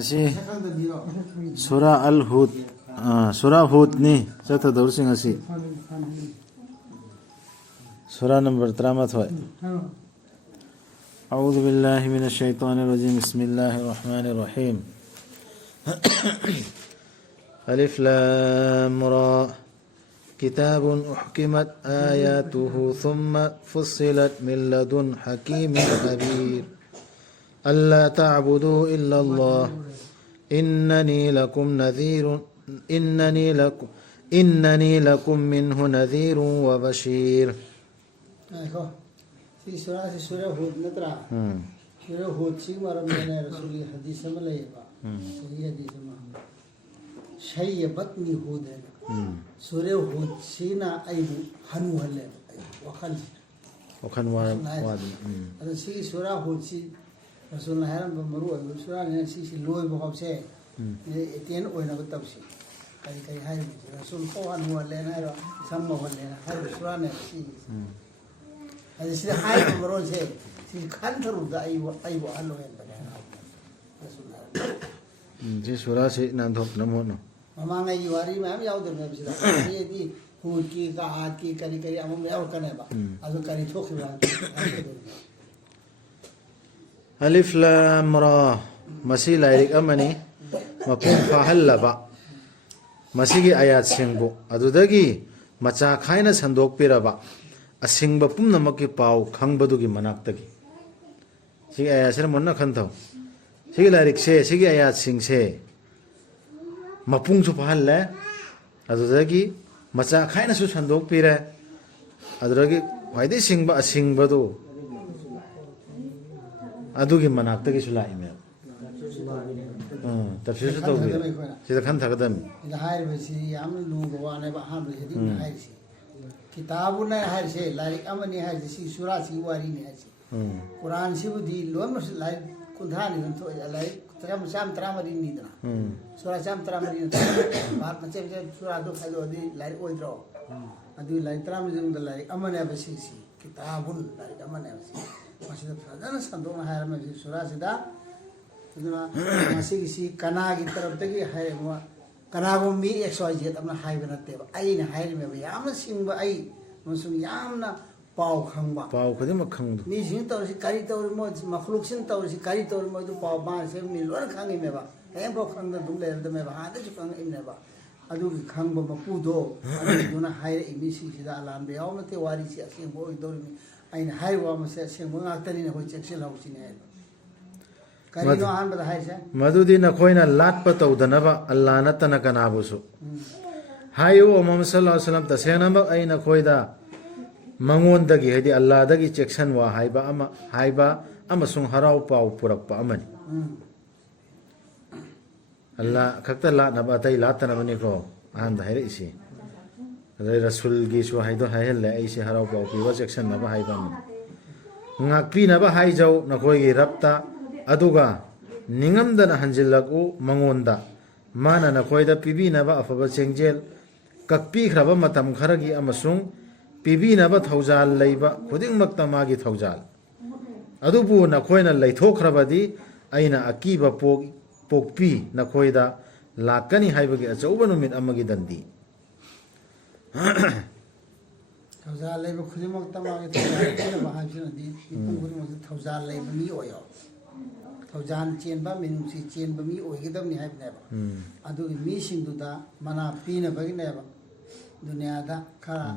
Asi Surah Al-Hud, Surah Hud ni satu daur sing asi. Surah number 33. A'udzu billahi minasy syaithanir rajim. Bismillahirrahmanirrahim. Alif Lam Ra. Kitabun uhkimat ayatuhu thumma fussilat min ladun hakimin khabir. ألا تعبدوا إلا الله إنني لكم منه نذير وبشير. في سورة هود نترى سورة هود سي ورمنا رسول حديث مليبا صحيح حديث محمد شيء بطني هود سورة هود سينا أيبو هنو هلا وكان واد هذا سي سورة هود سي رسول الله هرم بمروه سورة نسي لوي بخبسه اتين وين بتبسي كي هاي رسول قوان هو لنا هذا سمى هو لنا هذا سورة نسي هذا سيد هاي بمروه سي كان ترد أيوة الله هين رسول الله جي سورة سي نانثوب نمونو مما نجي واري ما هم ياودر ما بسيط هي دي هود كي كعاد كي كري أمم ياور كنبا أذو كري توخي بان ألف لام را مسي لايريك أمني مفهوم فهلبا مسيجي آيات سينبو أدوداجي مچا خاينا سندوق بيربا أسينبا بوم نمكي باو خانبدوجي مناكتاجي سيجي آيات سير منا خنتاو سيجي لايريك سيجي آيات سينسي مفهوم سو فهللا أدوداجي مچا خاينا سو سندوق بيرا أدوداجي وايدي سينبا أسينبدو أدوغي مناطق سلاي ميل تفسير توبي سيدا كان تقدم إذا هاي بس يعمل لون قوانا بحام بجدي هاي شيء كتابنا هاي شيء لاري أمني هاي شيء سورة شيء واريني هاي شيء قرآن شيء بدي لون مش لاري كنتاني كنتو لاري ترام شام ترام مريني دنا سورة شام ترام مريني بعد مثلا سورة دو خلوا دي لاري ويدرو أدي لاري ترام مريني لاري أمني بس شيء كتابون لاري أمني بس masih terus santuk mahar masih surah sida, itu masih isi kana kita terus hai semua kana bumi XYZ apna hai benate ba, ai na hai me ba, yam sing ba ai, masuk yam na pau khang ba. Pau kau mak khang tu. Ni sing tahu si kari tahu mo, makhluk sing tahu si kari tahu mo itu pau ba, se ni luar khang me ba, ayam pau khang tu dulu me ba, ada tu khang me ba, aduh khang ba mapu do, aduh na hai ini si sida alam be, awam te wari si asing bo itu ni. أين هاي وامسة سيمون أكترين هو تكسل هو سينه كارينو عن بده هاي سه مدودي نكوينا لات بتو دنبا الله نتنا كنابوسو هاي هو محمد صلى الله عليه وسلم تسينا بق أي نكويدا مانغون دقي هدي الله دقي تكسن هايبا أما سون هراو باو پورق با أمني الله كتر لا نبا تاي لا تنبني كو عند هاي رئيسي رسول جيسو هيدو هاي لا أي شيء هراو باو بيوا سكشن نبا هاي بام ngakpi naba hai jau nakoi gi rapta aduga ningam da hanjillaku mangonda mana nakoi da pibi naba afaba chengjel kakpi khraba matam kharagi amasung pibi naba thaujal leiba khuding makta magi thaujal adubu nakoi na leithokhrabadi aina akiba pokpi nakoi da lakani haibagi achauba numit amagi dandi थौजाल ले बखुली मक्ता मागे थौजाल के बाहर से नदी इपुं गुरी मसे थौजाल ले बमी OYO थौजान chain बा मिनुसी chain बमी ओइगदम नि हाइब नेबा अदु मी सिंदुदा मना पीना बगी नेबा दुनिया दा खरा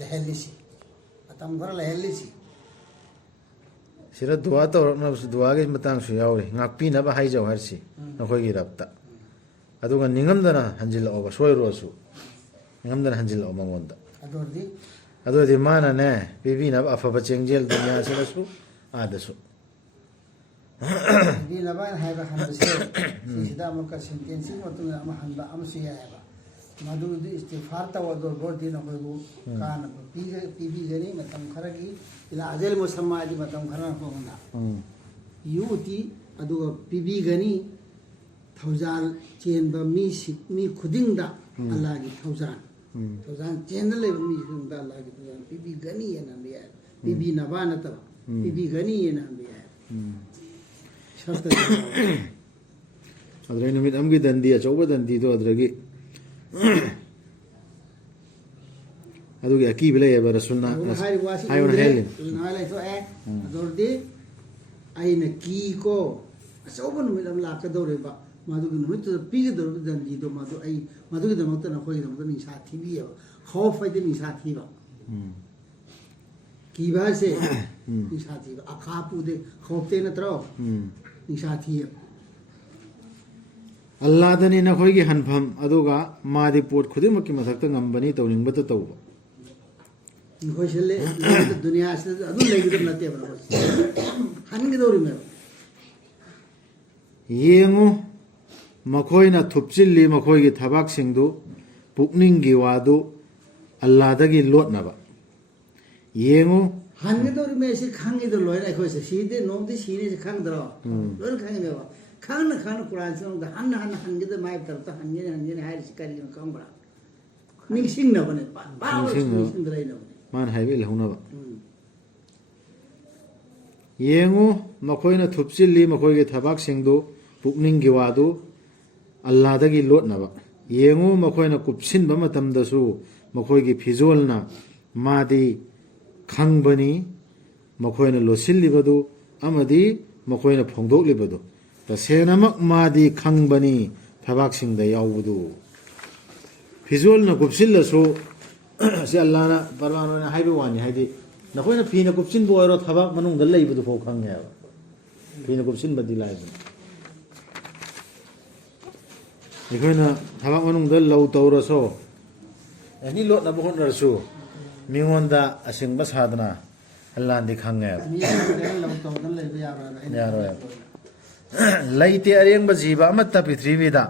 लहलिसी अतम घर लहलिसी सिरा दुआ तो दुआ के मतंग सु यावरे ngakpi na ba hai jaw harsi nakoi gi rapta aduga ningam dana hanjil oba soirosu ningam dana hanjil o mangonda adordi अदो दि माना ने बिबी ना अफब चेंजेल दुनिया से रसु आदसु बि नबा हाय बा हम से सिदा मका सेंटेंसिंग मतु हम हंबा हम से है बा मधु दि इस्तिगफार ता वदो बोर्दी न कोगु कान पीबी जनी मतम खरगी इला अजल मुसम्मा दि मतम खरना को ना युति अदु पीबी गनी थौजाल चेन बा मी खुदिंग दा अल्लाह की थौजान थौजान चेन ले मी सुंदा अल्लाह की थौजान पीबी गनी है ना बिया पीबी नबा न तब पीबी गनी है ना बिया शर्त ꯑꯗꯨꯗꯩ ꯅꯨꯃꯤꯠ ꯑꯃꯒꯤ ꯗꯟꯗꯤ ꯑꯆꯧꯕ ꯗꯟꯗꯤꯗꯣ ꯑꯗꯨꯗꯒꯤ ꯑꯗꯨꯒꯤ ꯑꯀꯤꯕ ꯂꯩꯌꯦꯕ ꯔꯁꯨꯜꯅ ꯍꯥꯏꯔꯤꯕ ꯋꯥꯁꯤ ꯍꯥꯏꯌꯣꯅ ꯍꯦꯜꯂꯤ ꯅꯍꯥꯟ ꯂꯩꯊꯣꯛꯑꯦ ꯑꯗꯨꯗꯤ ꯑꯩꯅ ꯀꯤꯀꯣ ꯑꯆꯧꯕ ꯅꯨꯃꯤꯠ ꯑꯃ ꯂꯥꯛꯀꯗꯧꯔꯦꯕ ꯃꯗꯨꯒꯤ ꯅꯨꯃꯤꯠꯇꯨꯗ ꯄꯤꯒꯗꯧꯔꯤꯕ ꯗꯟꯗꯤꯗꯣ ꯃꯗꯨ ꯑꯩ ꯃꯗꯨꯒꯤꯗꯃꯛꯇ ꯅꯈꯣꯏꯒꯤꯗꯃꯛꯇ ꯅꯤꯡꯁꯥ ꯊꯤꯕꯤꯌꯦꯕ ꯍꯧꯐ ꯍꯥꯏꯗꯤ ꯅꯤꯡꯁꯥ ꯊꯤꯕ ꯀꯤꯕ ꯍꯥꯏꯁꯦ ꯅꯤꯡꯁꯥ ꯊꯤꯕ ꯑꯈꯥ ꯄꯨꯗꯦ ꯍꯧꯐꯇꯦ ꯅꯠꯇ꯭ꯔꯣ ꯅꯤꯡꯁꯥ ꯊꯤꯌꯦꯕ ꯑꯜꯂꯥꯗꯅꯤ ꯅꯈꯣꯏꯒꯤ ꯍꯟꯐꯝ ꯑꯗꯨꯒ ꯃꯥꯗꯤ ꯄꯣꯠ ꯈꯨꯗꯤꯡꯃꯛꯀꯤ ꯃꯊꯛꯇ ꯉꯝꯕꯅꯤ ꯇꯧꯅꯤꯡꯕꯇ ꯇꯧꯕ ꯅꯈꯣꯏꯁꯦ ꯗꯨꯅꯤꯌꯥꯁꯤꯗ ꯑꯗꯨꯝ ꯂꯩꯒꯗꯕ ꯅꯠꯇꯦꯕ ꯅꯈꯣꯏꯁꯦ ꯍꯟꯒꯗꯧꯔꯤꯃꯦꯕ ꯌꯦꯡꯉꯨ ꯃꯈꯣꯏꯅ ꯊꯨꯞꯆꯤꯜꯂꯤ ꯃꯈꯣꯏꯒꯤ ꯊꯕꯛꯁꯤꯡꯗꯨ ꯄꯨꯛꯅꯤꯡꯒꯤ ꯋꯥꯗꯨ ꯑꯜꯂꯥꯗꯒꯤ ꯂꯣꯠꯅꯕ ꯌꯦꯡꯉꯨ ꯍꯟꯒꯗꯧꯔꯤꯃꯦ ꯁꯤ ꯈꯪꯉꯤꯗꯣ ꯂꯣꯏꯅ ꯑꯩꯈꯣꯏꯁꯦ ꯁꯤꯗꯤ ꯅꯣꯡꯃꯗꯤ ꯁꯤꯅꯤꯁꯤ ꯈꯪꯗ꯭ꯔꯣ ꯂꯣꯏꯅ ꯈꯪꯉꯤꯅꯦꯕ ꯈꯪꯅ ꯀꯨꯔꯥꯟꯁꯤꯗ ꯍꯟꯅ ꯍꯟꯒꯗꯕ ꯍꯥꯏꯕ ꯇꯥꯔꯛꯇ ꯍꯟꯒꯅꯤ ꯍꯥꯏꯔꯤꯁꯤ ꯀꯔꯤꯒꯤꯅꯣ ꯈꯪꯕ꯭ꯔꯥ ꯅꯤꯡꯁꯤꯡꯅꯕꯅꯦ ꯅꯤꯡꯁꯤꯡꯗ ꯂꯩꯅꯕꯅꯦ ꯃꯥꯅ ꯍꯥꯏꯕ ꯏꯜꯍꯧꯅꯕ ꯌꯦꯡꯉꯨ ꯃꯈꯣꯏꯅ ꯊꯨꯞꯆꯤꯜꯂꯤ ꯃꯈꯣꯏꯒꯤ ꯊꯕꯛꯁꯤꯡꯗꯨ ꯄꯨꯛꯅꯤꯡꯒꯤ ꯋꯥꯗꯨ ꯑꯜꯂꯥꯗꯒꯤ ꯂꯣꯠꯅꯕ ꯌꯦꯡꯉꯨ ꯃꯈꯣꯏꯅ ꯀꯨꯞꯁꯤꯟꯕ ꯃꯇꯝꯗꯁꯨ ꯃꯈꯣꯏꯒꯤ ꯐꯤꯖꯣꯜꯅ ꯃꯥꯗꯤ ꯈꯪꯕꯅꯤ ꯃꯈꯣꯏꯅ ꯂꯣꯠꯁꯤꯜꯂꯤꯕꯗꯨ ꯑꯃꯗꯤ ꯃꯈꯣꯏꯅ ꯐꯣꯡꯗꯣꯛꯂꯤꯕꯗꯨ ꯇꯁꯦꯡꯅꯃꯛ ꯃꯥꯗꯤ ꯈꯪꯕꯅꯤ ꯊꯕꯛꯁꯤꯡꯗ ꯌꯥꯎꯕꯗꯨ ꯐꯤꯖꯣꯜꯅ ꯀꯨꯞꯁꯤꯜꯂꯁꯨ ꯁꯤ ꯑꯜꯂꯥꯅ ꯄꯔꯃꯥꯟ ꯑꯣꯏꯅ ꯍꯥꯏꯕ ꯋꯥꯅꯤ ꯍꯥꯏꯗꯤ ꯅꯈꯣꯏꯅ ꯐꯤꯅ ꯀꯨꯞꯁꯤꯟꯕ ꯑꯣꯏꯔꯣ ꯊꯕꯛ ꯃꯅꯨꯡꯗ ꯂꯩꯕꯗꯨ ꯐꯥꯎ ꯈꯪꯉꯦꯕ ꯐꯤꯅ ꯀꯨꯞꯁꯤꯟꯕꯗꯤ ꯂꯥꯏꯕꯅꯤ ꯑꯩꯈꯣꯏꯅ ꯊꯕꯛ ꯃꯅꯨꯡꯗ ꯂꯧ ꯇꯧꯔꯁꯨ ꯑꯦꯅꯤ ꯂꯣꯠꯅꯕ ꯍꯣꯠꯅꯔꯁꯨ ꯃꯤꯉꯣꯟꯗ ꯑꯁꯦꯡꯕ ꯁꯥꯗꯅ ꯑꯜꯂꯥꯗꯤ ꯈꯪꯉꯦꯕ ꯌꯥꯔꯣꯏ ꯂꯩꯇꯦ ꯑꯔꯦꯡꯕ ꯖꯤꯕ ꯑꯃꯠꯇ ꯄ꯭ꯔꯤꯊꯤꯕꯤꯗ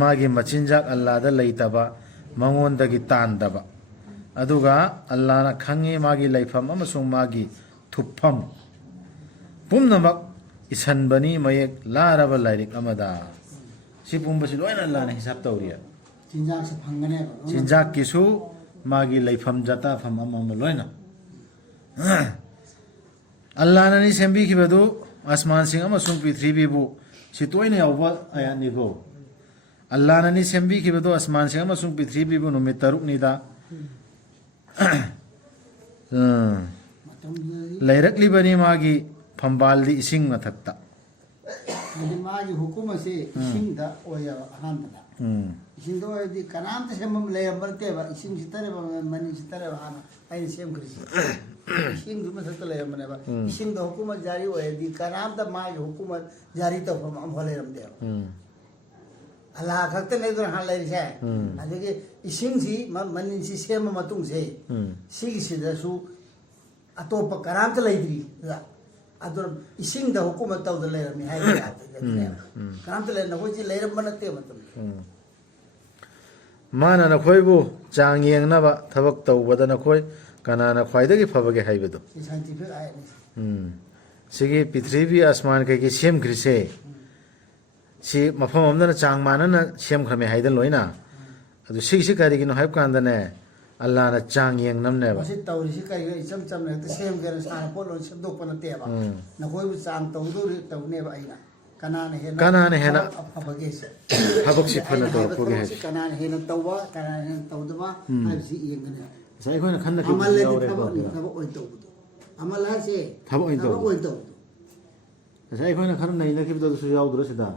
ꯃꯥꯒꯤ ꯃꯆꯤꯟꯖꯥꯛ ꯑꯜꯂꯥꯗ ꯂꯩꯇꯕ ꯃꯉꯣꯟꯗꯒꯤ ꯇꯥꯟꯗꯕ ꯑꯗꯨꯒ ꯑꯜꯂꯥꯅ ꯈꯪꯉꯤ ꯃꯥꯒꯤ ꯂꯩꯐꯝ ꯑꯃꯁꯨꯡ ꯃꯥꯒꯤ ꯊꯨꯞꯐꯝ ꯄꯨꯝꯅꯃꯛ ꯏꯁꯟꯕꯅꯤ ꯃꯌꯦꯛ ꯂꯥꯔꯕ ꯂꯥꯏꯔꯤꯛ ꯑꯃꯗ ꯁꯤ ꯄꯨꯝꯕꯁꯤ ꯂꯣꯏꯅ ꯑꯜꯂꯥꯅ ꯍꯤꯁꯥꯞ ꯇꯧꯔꯤꯌꯦ ꯆꯤꯟꯖꯥꯛꯁꯦ ꯐꯪꯒꯅꯦꯕ ꯆꯤꯟꯖꯥꯛꯀꯤꯁꯨ ꯃꯥꯒꯤ ꯂꯩꯐꯝ ꯖꯇꯥꯐꯝ ꯑꯃ ꯂꯣꯏꯅ ꯑꯜꯂꯥꯅꯅꯤ ꯁꯦꯝꯕꯤꯈꯤꯕꯗꯨ ꯑꯁꯃꯥꯟꯁꯤꯡ ꯑꯃꯁꯨꯡ ꯄ꯭ꯔꯤꯊꯤꯕꯤꯕꯨ ꯁꯤ ꯇꯣꯏꯅ ꯌꯥꯎꯕ ꯑꯌꯥꯠꯅꯤꯀꯣ ꯑꯜꯂꯥꯅꯅꯤ ꯁꯦꯝꯕꯤꯈꯤꯕꯗꯨ ꯑꯁꯃꯥꯟꯁꯤꯡ ꯑꯃꯁꯨꯡ ꯄ꯭ꯔꯤꯊꯤꯕꯤꯕꯨ ꯅꯨꯃꯤꯠ 6ꯅꯤꯗ ꯂꯩꯔꯛꯂꯤꯕꯅꯤ ꯃꯥꯒꯤ ꯐꯝꯕꯥꯜꯗꯤ ꯏꯁꯤꯡ ꯃꯊꯛꯇ ꯍꯥꯏꯗꯤ ꯃꯥꯒꯤ ꯍꯨꯀꯨꯝ ꯑꯁꯤ ꯏꯁꯤꯡꯗ ꯑꯣꯏꯌꯦꯕ ꯑꯍꯥꯟꯕꯗ ꯏꯁꯤꯡꯗ ꯑꯣꯏꯔꯗꯤ ꯀꯅꯥꯝꯇ ꯁꯦꯝꯐꯝ ꯂꯩꯔꯝꯕ ꯅꯠꯇꯦꯕ ꯏꯁꯤꯡ ꯁꯤꯠꯇꯔꯦꯕ ꯃꯅꯤ ꯁꯤꯠꯇꯔꯦꯕ ꯍꯥꯟꯅ ꯑꯩꯅ ꯁꯦꯝꯈ꯭ꯔꯤꯁꯤ ꯏꯁꯤꯡꯗꯨ ꯃꯊꯛꯇ ꯂꯩꯔꯝꯕꯅꯦꯕ ꯏꯁꯤꯡꯗ ꯍꯨꯀꯨꯃꯠ ꯖꯥꯔꯤ ꯑꯣꯏꯔꯗꯤ ꯀꯅꯥꯝꯇ ꯃꯥꯒꯤ ꯍꯨꯀꯨꯃꯠ ꯖꯥꯔꯤ ꯇꯧꯐꯝ ꯑꯃꯐꯥꯎ ꯂꯩꯔꯝꯗꯦꯕ ꯑꯜꯂꯥ ꯈꯛꯇ ꯂꯩꯗꯅ ꯍꯥꯟꯅ ꯂꯩꯔꯤꯁꯦ ꯑꯗꯒꯤ ꯏꯁꯤꯡꯁꯤ ꯃꯅꯤꯟꯁꯤ ꯁꯦꯝꯕ ꯃꯇꯨꯡꯁꯦ ꯁꯤꯒꯤꯁꯤꯗꯁꯨ ꯑꯇꯣꯞꯄ ꯀꯅꯥꯝꯇ ꯂꯩꯇ꯭ꯔꯤ ꯑꯗꯨꯅ ꯏꯁꯤꯡꯗ ꯍꯨꯀꯨꯃꯠ ꯇꯧꯗ ꯂꯩꯔꯝꯃꯤ ꯍꯥꯏꯕ ꯌꯥꯗꯦ ꯀꯅꯥꯝꯇ ꯂꯩ ꯅꯈꯣꯏꯁꯤ ꯂꯩꯔꯝꯕ ꯅꯠꯇꯦ ꯃꯇꯝꯗ ꯃꯥꯅ ꯅꯈꯣꯏꯕꯨ ꯆꯥꯡ ꯌꯦꯡꯅꯕ ꯊꯕꯛ ꯇꯧꯕꯗ ꯅꯈꯣꯏ ꯀꯅꯥꯅ ꯈ꯭ꯋꯥꯏꯗꯒꯤ ꯐꯕꯒꯦ ꯍꯥꯏꯕꯗꯨ ꯁꯥꯏꯟꯇꯤꯐꯤꯛ ꯑꯥꯏꯅꯤ ꯁꯤꯒꯤ ꯄ꯭ꯔꯤꯊꯤꯕꯤ ꯑꯁꯃꯥꯟ ꯀꯩꯀꯩ ꯁꯦꯝꯈ꯭ꯔꯤꯁꯦ ꯁꯤ ꯃꯐꯝ ꯑꯃꯗꯅ ꯆꯥꯡ ꯃꯥꯟꯅꯅ ꯁꯦꯝꯈ꯭ꯔꯃꯦ ꯍꯥꯏꯗꯅ ꯂꯣꯏꯅ ꯑꯗꯨ ꯁꯤꯒꯤꯁꯤ ꯀꯔꯤꯒꯤꯅꯣ ꯍꯥꯏꯕ ꯀꯥꯟꯗꯅꯦ ꯑꯜꯂꯥꯅ ꯆꯥꯡ ꯌꯦꯡꯅꯕꯅꯦꯕ ꯃꯁꯤ ꯇꯧꯔꯤꯁꯤ ꯀꯔꯤꯒꯤꯅꯣ ꯏꯆꯝ ꯆꯝꯅ ꯍꯦꯛꯇ ꯁꯦꯝꯒꯦꯅ ꯁꯥꯟꯅ ꯄꯣꯠ ꯂꯣꯏ ꯁꯦꯝꯗꯣꯛꯄ ꯅꯠꯇꯦꯕ ꯅꯈꯣꯏꯕꯨ ꯆꯥꯡ ꯇꯧꯅꯦꯕ ꯑꯩꯅ ꯀꯅꯥꯅ ꯍꯦꯟꯅ ꯑꯐꯕꯒꯦ ꯊꯕꯛꯁꯤ ꯐꯅ ꯇꯧꯔꯛꯄꯒꯦ ꯍꯥꯏꯁꯤ ꯀꯅꯥꯅ ꯍꯦꯟꯅ ꯇꯧꯕ ꯀꯅꯥꯅ ꯍꯦꯟꯅ ꯇꯧꯗꯕ ꯍꯥꯏꯕꯁꯤ ꯌꯦꯡꯒꯅꯦꯕ ꯉꯁꯥꯏ ꯑꯩꯈꯣꯏꯅ ꯈꯟꯅꯈꯤꯕꯗꯨ ꯑꯃꯜꯂꯗꯤ ꯌꯥꯎꯔꯦꯀꯣ ꯊꯕꯛ ꯑꯣꯏꯅ ꯇꯧꯕꯗꯣ ꯑꯃꯜ ꯍꯥꯏꯁꯦ ꯊꯕꯛ ꯑꯣꯏꯅ ꯇꯧꯕꯗꯣ ꯉꯁꯥꯏ ꯑꯩꯈꯣꯏꯅ ꯈꯔ ꯅꯩꯅꯈꯤꯕꯗꯨ ꯑꯗꯨꯁꯨ ꯌꯥꯎꯗ꯭ꯔꯣ ꯁꯤꯗ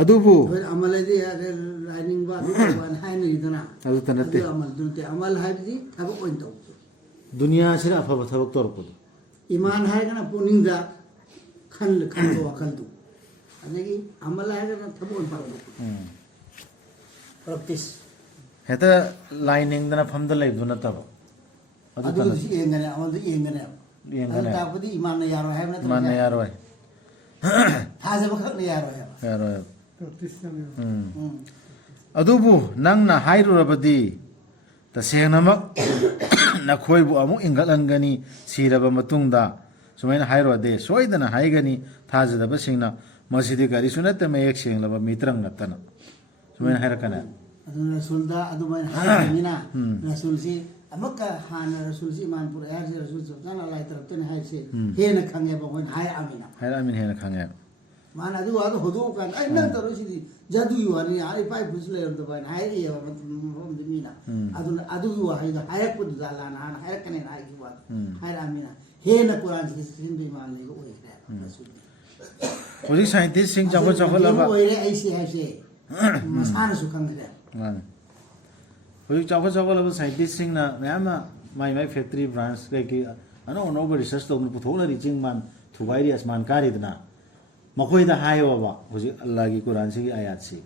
ꯑꯗꯨꯕꯨ ꯑꯃꯜꯂꯗꯤ ꯍꯥꯏꯅꯤꯡꯕ ꯑꯗꯨ ꯇꯧꯕꯅ ꯍꯥꯏꯅꯔꯤꯗꯅ ꯑꯗꯨꯇ ꯅꯠꯇꯦ ꯑꯃꯜꯗꯨ ꯅꯠꯇꯦ ꯑꯃꯜ ꯍꯥꯏꯕꯗꯤ ꯊꯕꯛ ꯑꯣꯏꯅ ꯇꯧꯕꯗꯣ ꯗꯨꯅꯤꯌꯥꯁꯤꯗ ꯑꯐꯕ ꯊꯕꯛ ꯇꯧꯔꯛꯄꯗꯣ ꯏꯃꯥꯟ ꯍꯥꯏꯔꯒꯅ ꯄꯨꯛꯅꯤꯡꯗ ꯈꯟꯕ ꯋꯥꯈꯜꯗꯨ ꯑꯗꯒꯤ ꯑꯃꯜ ꯍꯥꯏꯔꯒꯅ ꯊꯕꯛ ꯑꯣꯏꯅ ꯄꯥꯡꯊꯣꯛꯄꯗꯣ ꯄ꯭ꯔꯥꯛꯇꯤꯁ ꯍꯦꯛꯇ ꯂꯥꯏ ꯅꯤꯡꯗꯅ ꯐꯝꯗ ꯂꯩꯕꯗꯨ ꯅꯠꯇꯕ ꯑꯗꯨꯒꯤꯁꯨ ꯌꯦꯡꯒꯅꯦ ꯑꯃꯗ ꯌꯦꯡꯒꯅꯦꯕ ꯑꯗꯨ ꯇꯥꯛꯄꯗꯤ ꯏꯃꯥꯟꯅ ꯌꯥꯔꯣꯏ ꯍꯥꯏꯕ ꯅꯠꯇ꯭ꯔꯒ ꯏꯃꯥꯟꯅ ꯌꯥꯔꯣꯏ ꯊꯥꯖꯕ ꯈꯛꯅ ꯌꯥꯔꯣꯏ ꯍꯥꯏꯕ ꯌꯥꯔꯣꯏ ꯑꯗꯨꯕꯨ ꯅꯪꯅ ꯍꯥꯏꯔꯨꯔꯕꯗꯤ ꯇꯁꯦꯡꯅꯃꯛ ꯅꯈꯣꯏꯕꯨ ꯑꯃꯨꯛ ꯏꯟꯈꯠꯍꯟꯒꯅꯤ ꯁꯤꯔꯕ ꯃꯇꯨꯡꯗ ꯁꯨꯃꯥꯏꯅ ꯍꯥꯏꯔꯨꯔꯗꯤ ꯁꯣꯏꯗꯅ ꯍꯥꯏꯒꯅꯤ ꯊꯥꯖꯗꯕꯁꯤꯡꯅ ꯃꯁꯤꯗꯤ ꯀꯔꯤꯁꯨ ꯅꯠꯇꯦ ꯃꯌꯦꯛ ꯁꯦꯡꯂꯕ ꯃꯤꯇ꯭ꯔꯪ ꯅꯠꯇꯅ ꯁꯨꯃꯥꯏꯅ ꯍꯥꯏꯔꯛꯀꯅꯤ ꯑꯗꯨꯅ ꯔꯁꯨꯜꯗ ꯑꯗꯨꯃꯥꯏꯅ ꯍꯥꯏꯈꯤꯕꯅꯤ나 रसूलसी अमक हाना रसूलसी ईमानपुर ऐसे रसूल सल्लल्लाहु अलैहि तरफ्तने हाइसे हेन खंगे बगोन हाय आमीना हेन खांगे ꯃꯥꯅ ꯑꯗꯨ ꯋꯥꯗꯣ ꯍꯧꯗꯣꯛꯑꯀꯥꯟꯗ ꯑꯩ ꯅꯪ ꯇꯧꯔꯤꯁꯤꯗꯤ ꯖꯥꯗꯨꯒꯤ ꯋꯥꯅꯤ ꯑꯩ ꯏꯄꯥ ꯏꯄꯨꯁꯨ ꯂꯩꯔꯝꯗꯕ ꯍꯥꯏꯅ ꯍꯥꯏꯔꯛꯑꯦꯕ ꯃꯐꯝꯗꯨ ꯃꯤꯅ ꯑꯗꯨꯅ ꯑꯗꯨꯒꯤ ꯋꯥꯍꯩꯗꯣ ꯍꯥꯏꯔꯛꯄꯗꯨꯗ ꯑꯜꯂꯥꯍꯅ ꯍꯥꯟꯅ ꯍꯥꯏꯔꯛꯀꯅꯦꯅ ꯍꯥꯏꯈꯤꯕ ꯋꯥꯗꯣ ꯍꯥꯏꯔꯛꯑꯃꯤꯅ ꯍꯦꯟꯅ ꯀꯨꯔꯥꯟꯁꯤꯗ ꯁꯤꯖꯤꯟꯅꯕ ꯏꯃꯥꯟ ꯂꯩꯕ ꯑꯣꯏꯈ꯭ꯔꯦ ꯍꯧꯖꯤꯛ ꯁꯥꯏꯟꯇꯤꯁꯁꯤꯡ ꯆꯥꯎꯈꯠꯂꯕ ꯑꯣꯏꯔꯦ ꯑꯩꯁꯦ ꯍꯥꯏꯕꯁꯦ ꯃꯁꯥꯅꯁꯨ ꯈꯪꯈ꯭ꯔꯦ ꯃꯥꯅꯤ ꯍꯧꯖꯤꯛ ꯆꯥꯎꯈꯠꯂꯕ ꯁꯥꯏꯟꯇꯤꯁꯁꯤꯡꯅ ꯃꯌꯥꯝ ꯑꯃ ꯃꯥꯏ ꯃꯥꯏ ꯐꯦꯛꯇ꯭ꯔꯤ ꯕ꯭ꯔꯥꯟꯁ ꯀꯩꯀꯩ ꯑꯅꯧ ꯑꯅꯧꯕ ꯔꯤꯁꯔꯁ ꯇꯧꯗꯅ ꯄꯨꯊꯣꯛꯅꯔꯤ ꯆꯤꯡ ꯃꯥꯟ ꯊꯨꯒꯥꯏꯔꯤ ꯑꯁꯃꯥꯟ ꯀꯥꯔꯤꯗꯅ ꯃꯈꯣꯏꯗ ꯍꯥꯏꯌꯣꯕ ꯍꯧꯖꯤꯛ ꯑꯜꯂꯥꯍꯒꯤ ꯀꯨꯔꯥꯟꯁꯤꯒꯤ ꯑꯌꯥꯠꯁꯤ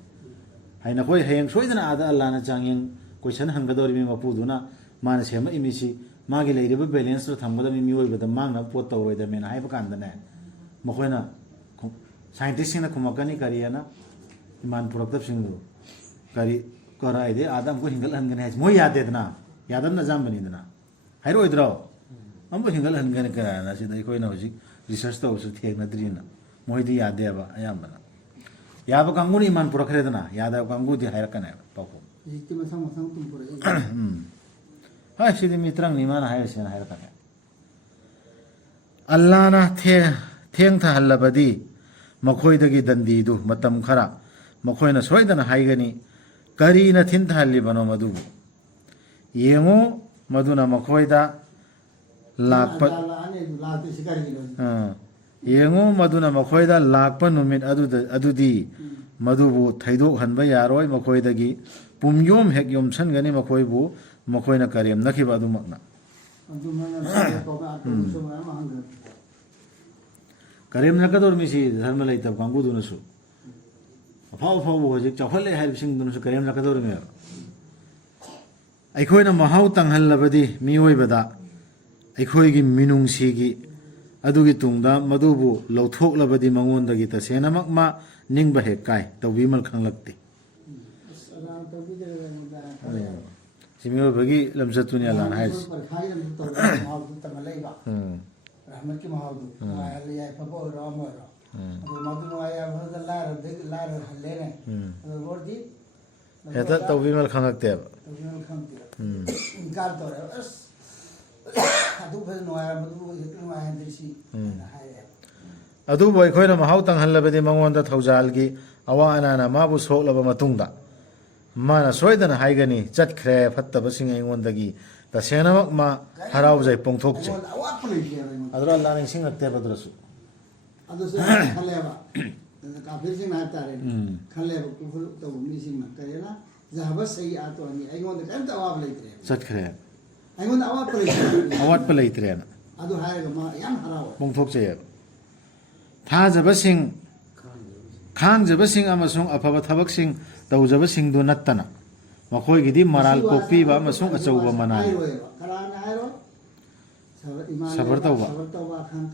ꯍꯥꯏ ꯅꯈꯣꯏ ꯍꯌꯦꯡ ꯁꯣꯏꯗꯅ ꯑꯥꯗ ꯑꯜꯂꯥꯍꯅ ꯆꯥꯡꯌꯦꯡ ꯀꯣꯏꯁꯟ ꯍꯪꯒꯗꯧꯔꯤꯕ ꯃꯄꯨꯗꯨꯅ ꯃꯥꯅ ꯁꯦꯝꯃꯛꯏꯃꯤꯁꯤ ꯃꯥꯒꯤ ꯂꯩꯔꯤꯕ ꯕꯦꯂꯦꯟꯁꯇꯣ ꯊꯝꯒꯗꯕꯅꯤ ꯃꯤꯑꯣꯏꯕꯗ ꯃꯥꯡꯅꯕ ꯄꯣꯠ ꯇꯧꯔꯣꯏꯗꯕꯅꯤꯅ ꯍꯥꯏꯕ ꯀꯥꯟꯗꯅꯦ ꯃꯈꯣꯏꯅ ꯁꯥꯏꯟꯇꯤꯁꯁꯤꯡꯅ ꯈꯨꯝꯃꯛꯀꯅꯤ ꯀꯔꯤ ꯍꯥꯏꯅ ꯏꯃꯥꯟ ꯄꯨꯔꯛꯇꯕꯁꯤꯡꯗꯨ ꯀꯔꯥꯏꯗꯩ ꯑꯥꯗ ꯑꯃꯨꯛ ꯍꯤꯡꯒꯠꯍꯟꯒꯅꯤ ꯍꯥꯏꯁꯤ ꯃꯣꯏ ꯌꯥꯗꯦꯗꯅ ꯌꯥꯗꯕꯅ ꯑꯖꯥꯝꯕꯅꯤꯗꯅ ꯍꯥꯏꯔꯛꯑꯣꯏꯗ꯭ꯔꯣ ꯑꯃꯨꯛ ꯍꯤꯡꯒꯠꯍꯟꯒꯅꯤ ꯀꯌꯥꯅ ꯁꯤꯗ ꯑꯩꯈꯣꯏꯅ ꯍꯧꯖꯤꯛ ꯔꯤꯁꯔꯁ ꯇꯧꯕꯁꯨ ꯊꯦꯡꯅꯗ꯭ꯔꯤꯅ ꯃꯣꯏꯗꯤ ꯌꯥꯗꯦꯕ ꯑꯌꯥꯝꯕꯅ ꯌꯥꯕ ꯀꯥꯡꯕꯨꯅ ꯏꯃꯥꯟ ꯄꯨꯔꯛꯈ꯭ꯔꯦꯗꯅ ꯌꯥꯗꯕ ꯀꯥꯡꯕꯨꯗꯤ ꯍꯥꯏꯔꯛꯀꯅꯦꯕ ꯄꯥꯎꯈꯨꯝ ꯍꯧꯖꯤꯛꯇꯤ ꯃꯊꯪ ꯃꯊꯪ ꯇꯨꯝ ꯄꯨꯔꯛꯏ ꯍꯣꯏ ꯁꯤꯗꯤ ꯃꯤ ꯇꯔꯪꯅꯤ ꯃꯥꯅ ꯍꯥꯏꯔꯤꯁꯦꯅ ꯍꯥꯏꯔꯛꯀꯅꯤ ꯑꯜꯂꯥꯍꯅ ꯊꯦꯡꯊꯍꯜꯂꯕꯗꯤ ꯃꯈꯣꯏꯗꯒꯤ ꯗꯟꯗꯤꯗꯨ ꯃꯇꯝ ꯈꯔ ꯃꯈꯣꯏꯅ ꯁꯣꯏꯗꯅ ꯍꯥꯏꯒꯅꯤ ꯀꯔꯤꯅ ꯊꯤꯟꯊꯍꯜꯂꯤꯕꯅꯣ ꯃꯗꯨꯕꯨ ꯌꯦꯡꯉꯨ ꯃꯗꯨꯅ ꯃꯈꯣꯏꯗ ꯂꯥꯛꯄ ꯌꯦꯡꯉꯨ ꯃꯗꯨꯅ ꯃꯈꯣꯏꯗ ꯂꯥꯛꯄ ꯅꯨꯃꯤꯠ ꯑꯗꯨꯗꯤ ꯃꯗꯨꯕꯨ ꯊꯩꯗꯣꯛꯍꯟꯕ ꯌꯥꯔꯣꯏ ꯃꯈꯣꯏꯗꯒꯤ ꯄꯨꯝꯌꯣꯝ ꯍꯦꯛ ꯌꯣꯝꯁꯟꯒꯅꯤ ꯃꯈꯣꯏꯕꯨ ꯃꯈꯣꯏꯅ ꯀꯔꯦꯝꯅꯈꯤꯕ ꯑꯗꯨꯃꯛꯅ ꯀꯔꯦꯝꯅꯔꯛꯀꯗꯧꯔꯤꯕꯁꯤ ꯙꯔꯃ ꯂꯩꯇꯕ ꯀꯥꯡꯕꯨꯗꯨꯅꯁꯨ ꯑꯐꯥꯎ ꯑꯐꯥꯎꯕ ꯍꯧꯖꯤꯛ ꯆꯥꯎꯈꯠꯂꯦ ꯍꯥꯏꯔꯤꯕꯁꯤꯡꯗꯨꯅꯁꯨ ꯀꯔꯦꯝꯅꯔꯛꯀꯗꯧꯔꯤꯕꯅꯦꯕ ꯑꯩꯈꯣꯏꯅ ꯃꯍꯥꯎ ꯇꯪꯍꯜꯂꯕꯗꯤ ꯃꯤꯑꯣꯏꯕꯗ ꯑꯩꯈꯣꯏꯒꯤ ꯃꯤꯅꯨꯡꯁꯤꯒꯤ ꯑꯗꯨꯒꯤ ꯇꯨꯡꯗ ꯃꯗꯨꯕꯨ ꯂꯧꯊꯣꯛꯂꯕꯗꯤ ꯃꯉꯣꯟꯗꯒꯤ ꯇꯁꯦꯡꯅꯃꯛ ꯃꯥ ꯅꯤꯡꯕ ꯍꯦꯛ ꯀꯥꯏ ꯇꯧꯕꯤꯃꯜ ꯈꯪꯂꯛꯇꯦ ꯁꯤ ꯃꯤꯑꯣꯏꯕꯒꯤ ꯂꯝꯆꯠꯇꯨꯅꯤ ꯑꯜꯂꯥꯍꯅ ꯍꯥꯏꯔꯤꯁꯤ ꯔꯍꯃꯠꯀꯤ ꯃꯍꯥꯎꯗꯨ ꯅꯨꯡꯉꯥꯏꯍꯜꯂꯦ ꯌꯥꯏꯐꯕ ꯑꯣꯏꯔꯣ ꯑꯃ ꯑꯣꯏꯔꯣ ꯑꯗꯨ ꯃꯗꯨ ꯅꯨꯡꯉꯥꯏ ꯌꯥꯏꯐꯕꯗ ꯂꯥꯏꯔꯍꯜꯂꯦꯅꯦ ꯑꯗꯨ ꯂꯣꯔꯗꯤ ꯍꯦꯛꯇ ꯇꯧꯕꯤꯃꯜ ꯈꯪꯂꯛꯇꯦꯕ ꯇꯧꯕꯤꯃꯜ ꯈꯪꯗꯦ ꯏꯟꯀꯥꯔ ꯇꯧꯔꯦ ꯑꯁ ꯑꯗꯨ ꯐꯖꯅ ꯅꯨꯡꯉꯥꯏꯔꯝꯕꯗꯨꯕꯨ ꯍꯦꯛꯇ ꯅꯨꯡꯉꯥꯏꯍꯟꯗ꯭ꯔꯤꯁꯤ ꯍꯥꯏꯔꯦ ꯑꯗꯨꯕꯨ ꯑꯩꯈꯣꯏꯅ ꯃꯍꯥꯎ ꯇꯪꯍꯜꯂꯕꯗꯤ ꯃꯉꯣꯟꯗ ꯊꯧꯖꯥꯜꯒꯤ ꯑꯋꯥ ꯑꯅꯥꯅ ꯃꯥꯕꯨ ꯁꯣꯛꯂꯕ ꯃꯇꯨꯡꯗ ꯃꯥꯅ ꯁꯣꯏꯗꯅ ꯍꯥꯏꯒꯅꯤ ꯆꯠꯈ꯭ꯔꯦ ꯐꯠꯇꯕꯁꯤꯡ ꯑꯩꯉꯣꯟꯗꯒꯤ ꯇꯁꯦꯡꯅꯃꯛ ꯃꯥ ꯍꯔꯥꯎꯖꯩ ꯄꯣꯡꯊꯣꯛꯆꯩ ꯑꯋꯥꯠꯄ ꯂꯩꯇꯦꯕ ꯑꯗꯨꯅ ꯑꯜꯂꯥꯍ ꯅꯤꯡꯁꯤꯡꯂꯛꯇꯦꯕ ꯑꯗꯨꯔꯁꯨ ꯑꯗꯨꯁꯨ ꯈꯜꯂꯦꯕ ꯀꯥꯐꯤꯔꯁꯤꯡꯅ ꯍꯥꯏꯇꯥꯔꯦ ꯈꯜꯂꯦꯕ ꯀꯨꯐꯔ ꯇꯧꯕ ꯃꯤꯁꯤꯡꯅ ꯀꯔꯤꯅ ꯖꯍꯕ ꯁꯩ ꯑꯥꯇꯣꯅꯤ ꯑꯩꯉꯣꯟꯗ ꯀꯔꯤꯝꯇ ꯑꯋꯥꯕ ꯂꯩꯇ꯭ꯔꯦꯕ ꯆꯠꯈ꯭ꯔꯦ ꯑꯩꯉꯣꯟꯗ ꯑꯋꯥꯠꯄ ꯂꯩꯇ꯭ꯔꯦ ꯑꯋꯥꯠꯄ ꯂꯩꯇ꯭ꯔꯦꯅ ꯑꯗꯨ ꯍꯥꯏꯔꯒ ꯃꯥ ꯌꯥꯝ ꯍꯔꯥꯎꯋꯦ ꯄꯣꯡꯊꯣꯛꯆꯩꯑꯕ ꯈꯥꯡꯖꯕꯁꯤꯡ ꯑꯃꯁꯨꯡ ꯑꯐꯕ ꯊꯕꯛꯁꯤꯡ ꯇꯧꯖꯕꯁꯤꯡꯗꯨ ꯅꯠꯇꯅ ꯃꯈꯣꯏꯒꯤꯗꯤ ꯃꯔꯥꯜ ꯀꯣꯛꯄꯤꯕ ꯑꯃꯁꯨꯡ ꯑꯆꯧꯕ ꯃꯅꯥꯏ ꯁꯕꯔ ꯇꯧꯕ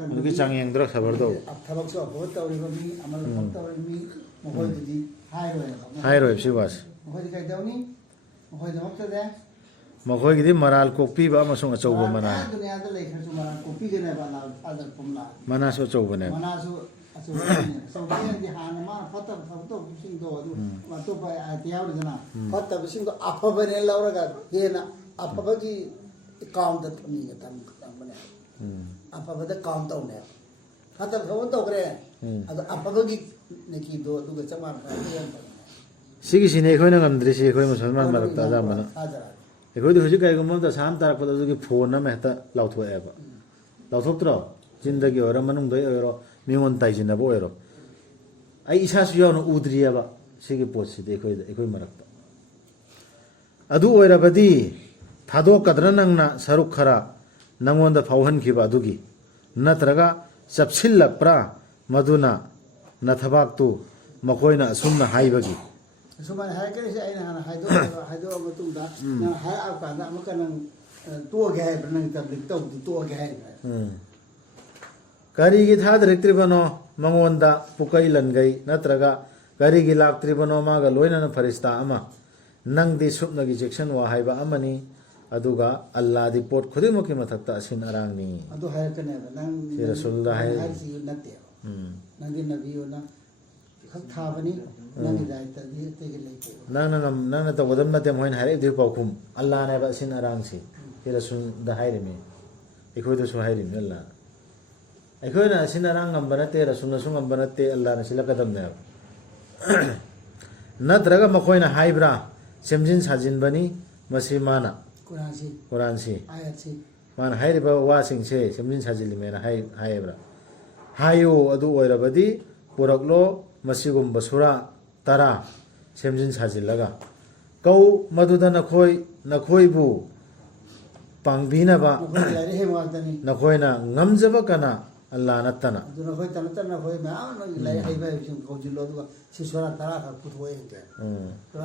ꯑꯗꯨꯒꯤ ꯆꯥꯡ ꯌꯦꯡꯗ꯭ꯔꯣ ꯁꯕꯔ ꯇꯧꯕ ꯊꯕꯛꯁꯨ ꯑꯐꯕ ꯇꯧꯔꯤꯕ ꯃꯤ ꯑꯃꯅ ꯊꯕꯛ ꯇꯧꯔꯤꯕ ꯃꯤ ꯃꯈꯣꯏꯗꯨꯗꯤ ꯍꯥꯏꯔꯣꯏꯕ ꯍꯥꯏꯔꯣꯏꯕ ꯁꯤ ꯋꯥꯁꯦ ꯃꯈꯣꯏꯗꯤ ꯀꯩꯗꯧꯅꯤ ꯃꯈꯣꯏꯗꯃꯛꯇꯗ ꯃꯈꯣꯏꯒꯤꯗꯤ ꯃꯔꯥꯜ ꯀꯣꯛꯄꯤꯕ ꯑꯃꯁꯨꯡ ꯑꯆꯧꯕ ꯃꯅꯥꯏ ꯗꯨꯅꯤꯌꯥꯗ ꯂꯩꯈ꯭ꯔꯁꯨ ꯃꯔꯥꯜ ꯀꯣꯛꯄꯤꯒꯅꯦꯕ ꯊꯥꯖꯔꯛꯄ ꯃꯅꯥꯁꯨ ꯑꯆꯧꯕꯅꯦꯕ ꯃꯅꯥꯁꯨ ꯑꯆꯧꯕꯅꯦꯗꯤ ꯍꯥꯟꯅ ꯃꯥꯅ ꯐꯠꯇꯕ ꯊꯕꯛ ꯇꯧꯕꯁꯤꯡꯗꯣ ꯑꯗꯨ ꯑꯇꯣꯞꯄ ꯑꯥꯏꯇ ꯌꯥꯎꯔꯤꯗꯅ ꯐꯠꯇꯕꯁꯤꯡꯗꯣ ꯑꯐꯕꯅꯦ ꯂꯧꯔꯒ ꯍꯦꯟꯅ ꯑꯐꯕꯒꯤ ꯑꯦꯀꯥꯎꯟꯗ ꯊꯝꯃꯤꯅ ꯊꯝꯕꯅꯦ ꯑꯐꯕꯗ ꯀꯥꯎꯟ ꯇꯧꯅꯦꯕ ꯐꯠꯇꯕ ꯊꯕꯛ ꯇꯧꯈ꯭ꯔꯦ ꯑꯗꯣ ꯑꯐꯕꯒꯤ ꯅꯦꯀꯤꯗꯣ ꯑꯗꯨꯒ ꯆꯞ ꯃꯥꯟꯅ ꯁꯤꯒꯤꯁꯤꯅꯦ ꯑꯩꯈꯣꯏꯅ ꯉꯝꯗ꯭ꯔꯤꯁꯤ ꯑꯩꯈꯣꯏ ꯃꯨꯁꯜꯃꯥꯟ ꯃꯔꯛꯇ ꯑꯌꯥꯝꯕꯅ ꯑꯩꯈꯣꯏꯗꯤ ꯍꯧꯖꯤꯛ ꯀꯔꯤꯒꯨꯝꯕ ꯑꯃꯗ ꯗꯁꯥ ꯑꯃ ꯇꯥꯔꯛꯄꯗ ꯑꯗꯨꯒꯤ ꯐꯣꯟ ꯑꯃ ꯍꯦꯛꯇ ꯂꯥꯎꯊꯣꯛꯑꯦꯕ ꯂꯥꯎꯊꯣꯛꯇ꯭ꯔꯣ ꯆꯤꯟꯗꯒꯤ ꯑꯣꯏꯔꯣ ꯃꯅꯨꯡꯗꯒꯤ ꯑꯣꯏꯔꯣ ꯃꯤꯉꯣꯟ ꯇꯥꯏꯁꯤꯟꯅꯕ ꯑꯣꯏꯔꯣ ꯑꯩ ꯏꯁꯥꯁꯨ ꯌꯥꯎꯅ ꯎꯗ꯭ꯔꯤꯑꯕ ꯁꯤꯒꯤ ꯄꯣꯠꯁꯤꯗꯤ ꯑꯩꯈꯣꯏ ꯃꯔꯛꯇ ꯑꯗꯨ ꯑꯣꯏꯔꯕꯗꯤ ꯊꯥꯗꯣꯛꯀꯗ꯭ꯔꯥ ꯅꯪꯅ ꯁꯔꯨꯛ ꯈꯔ ꯅꯪꯉꯣꯟꯗ ꯐꯥꯎꯍꯟꯈꯤꯕ ꯑꯗꯨꯒꯤ ꯅꯠꯇ꯭ꯔꯒ ꯆꯞꯁꯤꯜꯂꯛꯄ꯭ꯔꯥ ꯃꯗꯨꯅ ꯅꯊꯕꯥꯛꯇꯨ ꯃꯈꯣꯏꯅ ꯑꯁꯨꯝꯅ ꯍꯥꯏꯕꯒꯤ ꯑꯁꯨꯃꯥꯏꯅ ꯍꯥꯏꯔꯛꯀꯅꯤꯁꯦ ꯑꯩꯅ ꯍꯥꯟꯅ ꯍꯥꯏꯗꯣꯛꯑ ꯃꯇꯨꯡꯗ ꯅꯪ ꯍꯥꯏꯔꯛꯑ ꯀꯥꯟꯗ ꯑꯃꯨꯛꯀ ꯅꯪ ꯇꯣꯛꯑꯒꯦ ꯍꯥꯏꯕ꯭ꯔꯥ ꯅꯪ ꯇꯕ꯭ꯂꯤꯛ ꯇꯧꯕꯗꯨ ꯇꯣꯛꯑꯒꯦ ꯍꯥꯏꯕ꯭ꯔꯥ ꯀꯔꯤꯒꯤ ꯊꯥꯗꯔꯛꯇ꯭ꯔꯤꯕꯅꯣ ꯃꯉꯣꯟꯗ ꯄꯨꯀꯩ ꯂꯟꯒꯩ ꯅꯠꯇ꯭ꯔꯒ ꯀꯔꯤꯒꯤ ꯂꯥꯛꯇ꯭ꯔꯤꯕꯅꯣ ꯃꯥꯒ ꯂꯣꯏꯅꯅ ꯐꯔꯤꯁꯇꯥ ꯑꯃ ꯅꯪꯗꯤ ꯁꯨꯞꯅꯒꯤ ꯆꯦꯛꯁꯤꯟꯋꯥ ꯍꯥꯏꯕ ꯑꯃꯅꯤ ꯑꯗꯨꯒ ꯑꯜꯂꯥꯍꯗꯤ ꯄꯣꯠ ꯈꯨꯗꯤꯡꯃꯛꯀꯤ ꯃꯊꯛꯇ ꯑꯁꯤꯟ ꯑꯔꯥꯡꯅꯤ ꯑꯗꯨ ꯍꯥꯏꯔꯛꯀꯅꯦꯕ ꯅꯪ ꯔꯁꯨꯜꯗ ꯍꯥꯏꯔꯤꯁꯤ ꯅꯠꯇꯦꯕ ꯅꯪꯗꯤ ꯅꯕꯤꯌꯣꯅ ꯈꯛ ꯊꯥꯕꯅꯤ ꯅꯪꯒꯤ ꯗꯥꯏꯇꯗꯤ ꯑꯇꯩꯒꯤ ꯂꯩꯇꯦ ꯅꯪꯅ ꯇꯧꯒꯗꯕ ꯅꯠꯇꯦ ꯃꯣꯏꯅ ꯍꯥꯏꯔꯛꯏꯗꯨꯒꯤ ꯄꯥꯎꯈꯨꯝ ꯑꯜꯂꯥꯍꯅꯦꯕ ꯑꯁꯤꯟ ꯑꯔꯥꯡꯁꯤ ꯁꯤ ꯔꯁꯨꯜꯗ ꯍꯥꯏꯔꯤꯃꯤ ꯑꯩꯈꯣꯏꯗꯁꯨ ꯍꯥꯏꯔꯤꯃꯤ ꯑꯜꯂꯥꯍ ꯑꯩꯈꯣꯏꯅ ꯑꯁꯤꯅ ꯉꯝꯕ ꯅꯠꯇꯦ ꯔꯁꯨꯜꯅꯁꯨ ꯉꯝꯕ ꯅꯠꯇꯦ ꯑꯜꯂꯥꯍꯅ ꯁꯤꯜꯂꯛꯀꯗꯕꯅꯦꯕ ꯅꯠꯇ꯭ꯔꯒ ꯃꯈꯣꯏꯅ ꯍꯥꯏꯕ꯭ꯔꯥ ꯁꯦꯝꯖꯤꯟ ꯁꯥꯖꯤꯟꯕꯅꯤ ꯃꯁꯤ ꯃꯥꯅ ꯀꯨꯔꯥꯟꯁꯤ ꯃꯥꯅ ꯍꯥꯏꯔꯤꯕ ꯋꯥꯁꯤꯡꯁꯦ ꯁꯦꯝꯖꯤꯟ ꯁꯥꯖꯤꯜꯂꯤꯃꯦꯅ ꯍꯥꯏꯌꯦꯕ꯭ꯔꯥ ꯍꯥꯏꯌꯨ ꯑꯗꯨ ꯑꯣꯏꯔꯕꯗꯤ ꯄꯨꯔꯛꯂꯣ ꯃꯁꯤꯒꯨꯝꯕ ꯁꯨꯔꯥ 10 ꯁꯦꯝꯖꯤꯟ ꯁꯥꯖꯤꯜꯂꯒ ꯀꯧ ꯃꯗꯨꯗ ꯅꯈꯣꯏꯕꯨ ꯄꯥꯡꯕꯤꯅꯕ ꯅꯈꯣꯏꯅ ꯉꯝꯖꯕ ꯀꯅꯥ ꯑꯜꯂꯥ ꯅꯠꯇꯅ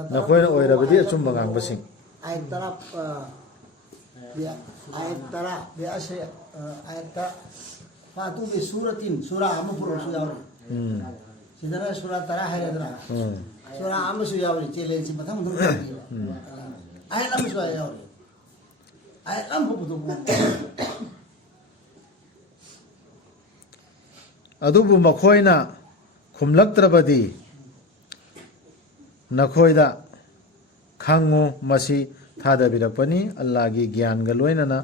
ꯅꯈꯣꯏꯅ ꯑꯣꯏꯔꯕꯗꯤ ꯑꯆꯨꯝꯕ ꯉꯥꯡꯕꯁꯤꯡ ayat tara biasa ayat ta patu be suratin surah amma pura su yauri sidara surah tara hayadra surah amma su yauri challenge matham dur ayat amma su yauri ayat amma putu ꯑꯗꯨꯕꯨ ꯃꯈꯣꯏꯅ ꯈꯨꯝꯂꯛꯇ꯭ꯔꯕꯗꯤ ꯅꯈꯣꯏꯗ ꯈꯪꯉꯨ ꯃꯁꯤ ꯊꯥꯗꯕꯤꯔꯛꯄꯅꯤ ꯑꯜꯂꯥꯍꯒꯤ ꯒ꯭ꯌꯥꯟꯒ ꯂꯣꯏꯅꯅ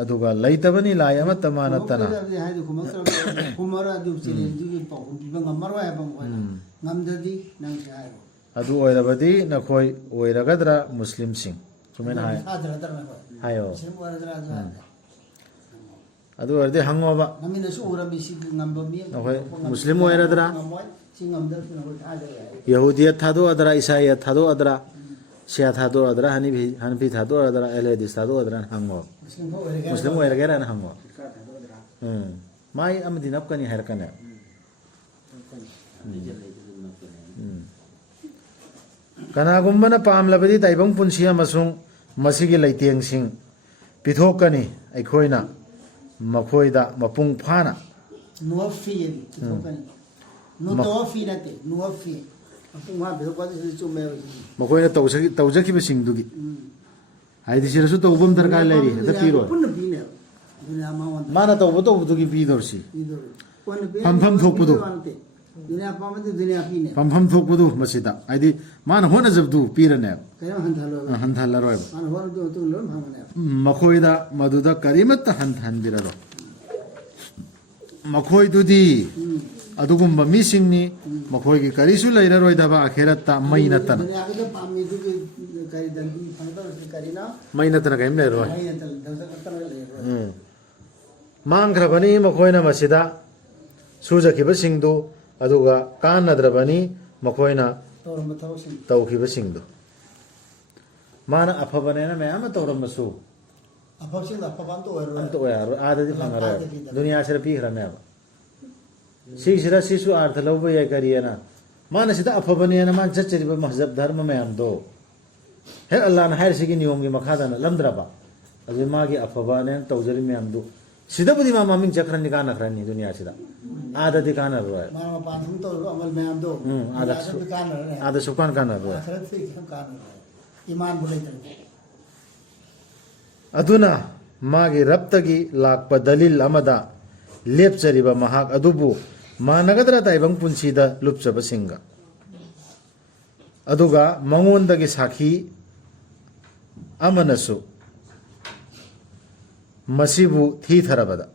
ꯑꯗꯨꯒ ꯂꯩꯇꯕꯅꯤ ꯂꯥꯏ ꯑꯃꯠꯇ ꯃꯥ ꯅꯠꯇꯅ ꯑꯗꯨ ꯑꯣꯏꯔꯕꯗꯤ ꯅꯈꯣꯏ ꯑꯣꯏꯔꯒꯗ꯭ꯔꯥ ꯃꯨꯁꯂꯤꯝꯁꯤꯡ ꯁꯨꯃꯥꯏꯅ ꯍꯥꯏꯌꯣ ꯑꯗꯨ ꯑꯣꯏꯔꯗꯤ ꯍꯪꯉꯣꯕ ꯅꯈꯣꯏ ꯃꯨꯁꯂꯤꯝ ꯑꯣꯏꯔꯗ꯭ꯔꯥ ꯌꯍꯨꯗꯤꯌꯠ ꯊꯥꯗꯣꯛꯑꯗ꯭ꯔꯥ ꯏꯁꯥꯏꯌꯠ ꯊꯥꯗꯣꯛꯑꯗ꯭ꯔꯥ ꯁꯤꯌꯥ ꯊꯥꯗꯣꯛꯑꯗ꯭ꯔꯥ ꯍꯅꯐꯤ ꯊꯥꯗꯣꯛꯑꯗ꯭ꯔꯥ ꯑꯦꯂꯦꯗꯤꯁ ꯊꯥꯗꯣꯛꯑꯗ꯭ꯔꯥ ꯍꯪꯉꯣ ꯃꯨꯁꯂꯤꯝ ꯑꯣꯏꯔꯒꯦꯔꯥꯅ ꯍꯪꯉꯣ ꯃꯥꯏ ꯑꯃꯗꯤ ꯅꯞꯀꯅꯤ ꯍꯥꯏꯔꯛꯀꯅꯦ ꯀꯅꯥꯒꯨꯝꯕꯅ ꯄꯥꯝꯂꯕꯗꯤ ꯇꯥꯏꯕꯪ ꯄꯨꯟꯁꯤ ꯑꯃꯁꯨꯡ ꯃꯁꯤꯒꯤ ꯂꯩꯇꯦꯡꯁꯤꯡ ꯄꯤꯊꯣꯛꯀꯅꯤ ꯑꯩꯈꯣꯏꯅ ꯃꯈꯣꯏꯗ ꯃꯄꯨꯡ ꯐꯥꯅ ꯃꯈꯣꯏꯅ ꯇꯧꯖꯈꯤꯕꯁꯤꯡꯗꯨꯒꯤ ꯍꯥꯏꯗꯤ ꯁꯤꯗꯁꯨ ꯇꯧꯕ ꯑꯃ ꯗꯔꯀꯥꯔ ꯂꯩꯔꯤ ꯍꯦꯛꯇ ꯄꯤꯔꯣꯏ ꯃꯥꯅ ꯇꯧꯕꯗꯨꯒꯤ ꯄꯤꯗꯧꯔꯁꯤ ꯐꯝꯐꯝ ꯊꯣꯛꯄꯗꯨ ꯐꯝꯐꯝ ꯊꯣꯛꯄꯗꯨ ꯃꯁꯤꯗ ꯍꯥꯏꯗꯤ ꯃꯥꯅ ꯍꯣꯠꯅꯖꯕꯗꯨ ꯄꯤꯔꯅꯦꯕ ꯍꯟꯊꯍꯜꯂꯔꯣꯏꯕ ꯃꯈꯣꯏꯗ ꯃꯗꯨꯗ ꯀꯔꯤꯃꯠꯇ ꯍꯟꯊꯍꯟꯕꯤꯔꯔꯣꯏ ꯃꯈꯣꯏꯗꯨꯗꯤ ꯑꯗꯨꯒꯨꯝꯕ ꯃꯤꯁꯤꯡꯅꯤ ꯃꯈꯣꯏꯒꯤ ꯀꯔꯤꯁꯨ ꯂꯩꯔꯔꯣꯏꯗꯕ ꯑꯈꯦꯔꯠꯇ ꯃꯩ ꯅꯠꯇꯅ ꯀꯔꯤꯝ ꯂꯩꯔꯔꯣꯏ ꯃꯥꯡꯈ꯭ꯔꯕꯅꯤ ꯃꯈꯣꯏꯅ ꯃꯁꯤꯗ ꯁꯨꯖꯈꯤꯕꯁꯤꯡꯗꯨ ꯑꯗꯨꯒ ꯀꯥꯟꯅꯗ꯭ꯔꯕꯅꯤ ꯃꯈꯣꯏꯅ ꯇꯧꯈꯤꯕꯁꯤꯡꯗꯨ ꯃꯥꯅ ꯑꯐꯕꯅꯦꯅ ꯃꯌꯥꯝ ꯑꯃ ꯇꯧꯔꯝꯃꯁꯨ ꯑꯝꯇ ꯑꯣꯏꯔꯔꯣꯏ ꯑꯥꯗꯗꯤ ꯐꯪꯉꯔꯣꯏ ꯗꯨꯅꯤꯌꯥꯁꯤꯗ ꯄꯤꯈ꯭ꯔꯅꯦꯕ ꯁꯤꯁꯤꯗ ꯁꯤꯁꯨ ꯑꯥꯔꯊ ꯂꯧꯕ ꯌꯥꯏ ꯀꯔꯤꯑꯅ ꯃꯥꯅ ꯁꯤꯗ ꯑꯐꯕꯅꯦꯅ ꯃꯥꯅ ꯆꯠꯆꯔꯤꯕ ꯃꯍꯖꯕ ꯙꯔꯃ ꯃꯌꯥꯝꯗꯣ ꯍꯦꯛ ꯑꯜꯂꯥꯍꯅ ꯍꯥꯏꯔꯤꯁꯤꯒꯤ ꯅꯤꯌꯣꯝꯒꯤ ꯃꯈꯥꯗ ꯅꯠꯂꯝꯗ꯭ꯔꯕ ꯑꯗꯨ ꯃꯥꯒꯤ ꯑꯐꯕꯅꯦꯅ ꯇꯧꯖꯔꯤ ꯃꯌꯥꯝꯗꯨ ꯁꯤꯗꯕꯨꯗꯤ ꯃꯥ ꯃꯃꯤꯡ ꯆꯠꯈ꯭ꯔꯅꯤ ꯀꯥꯟꯅꯈ꯭ꯔꯅꯤ ꯗꯨꯅꯤꯌꯥꯁꯤꯗ आदि कानर रोय आदा सुकान कानर रोय अदुना मागी रप्तगी लाकपा दलील अमदा लेपचरिबा महाक अदुबु मानगदरा ताइबंग पुंसीदा लुपचबा सिंगा अदुगा मंगोंदगी साखी अमनसु मसीबु थीथरबदा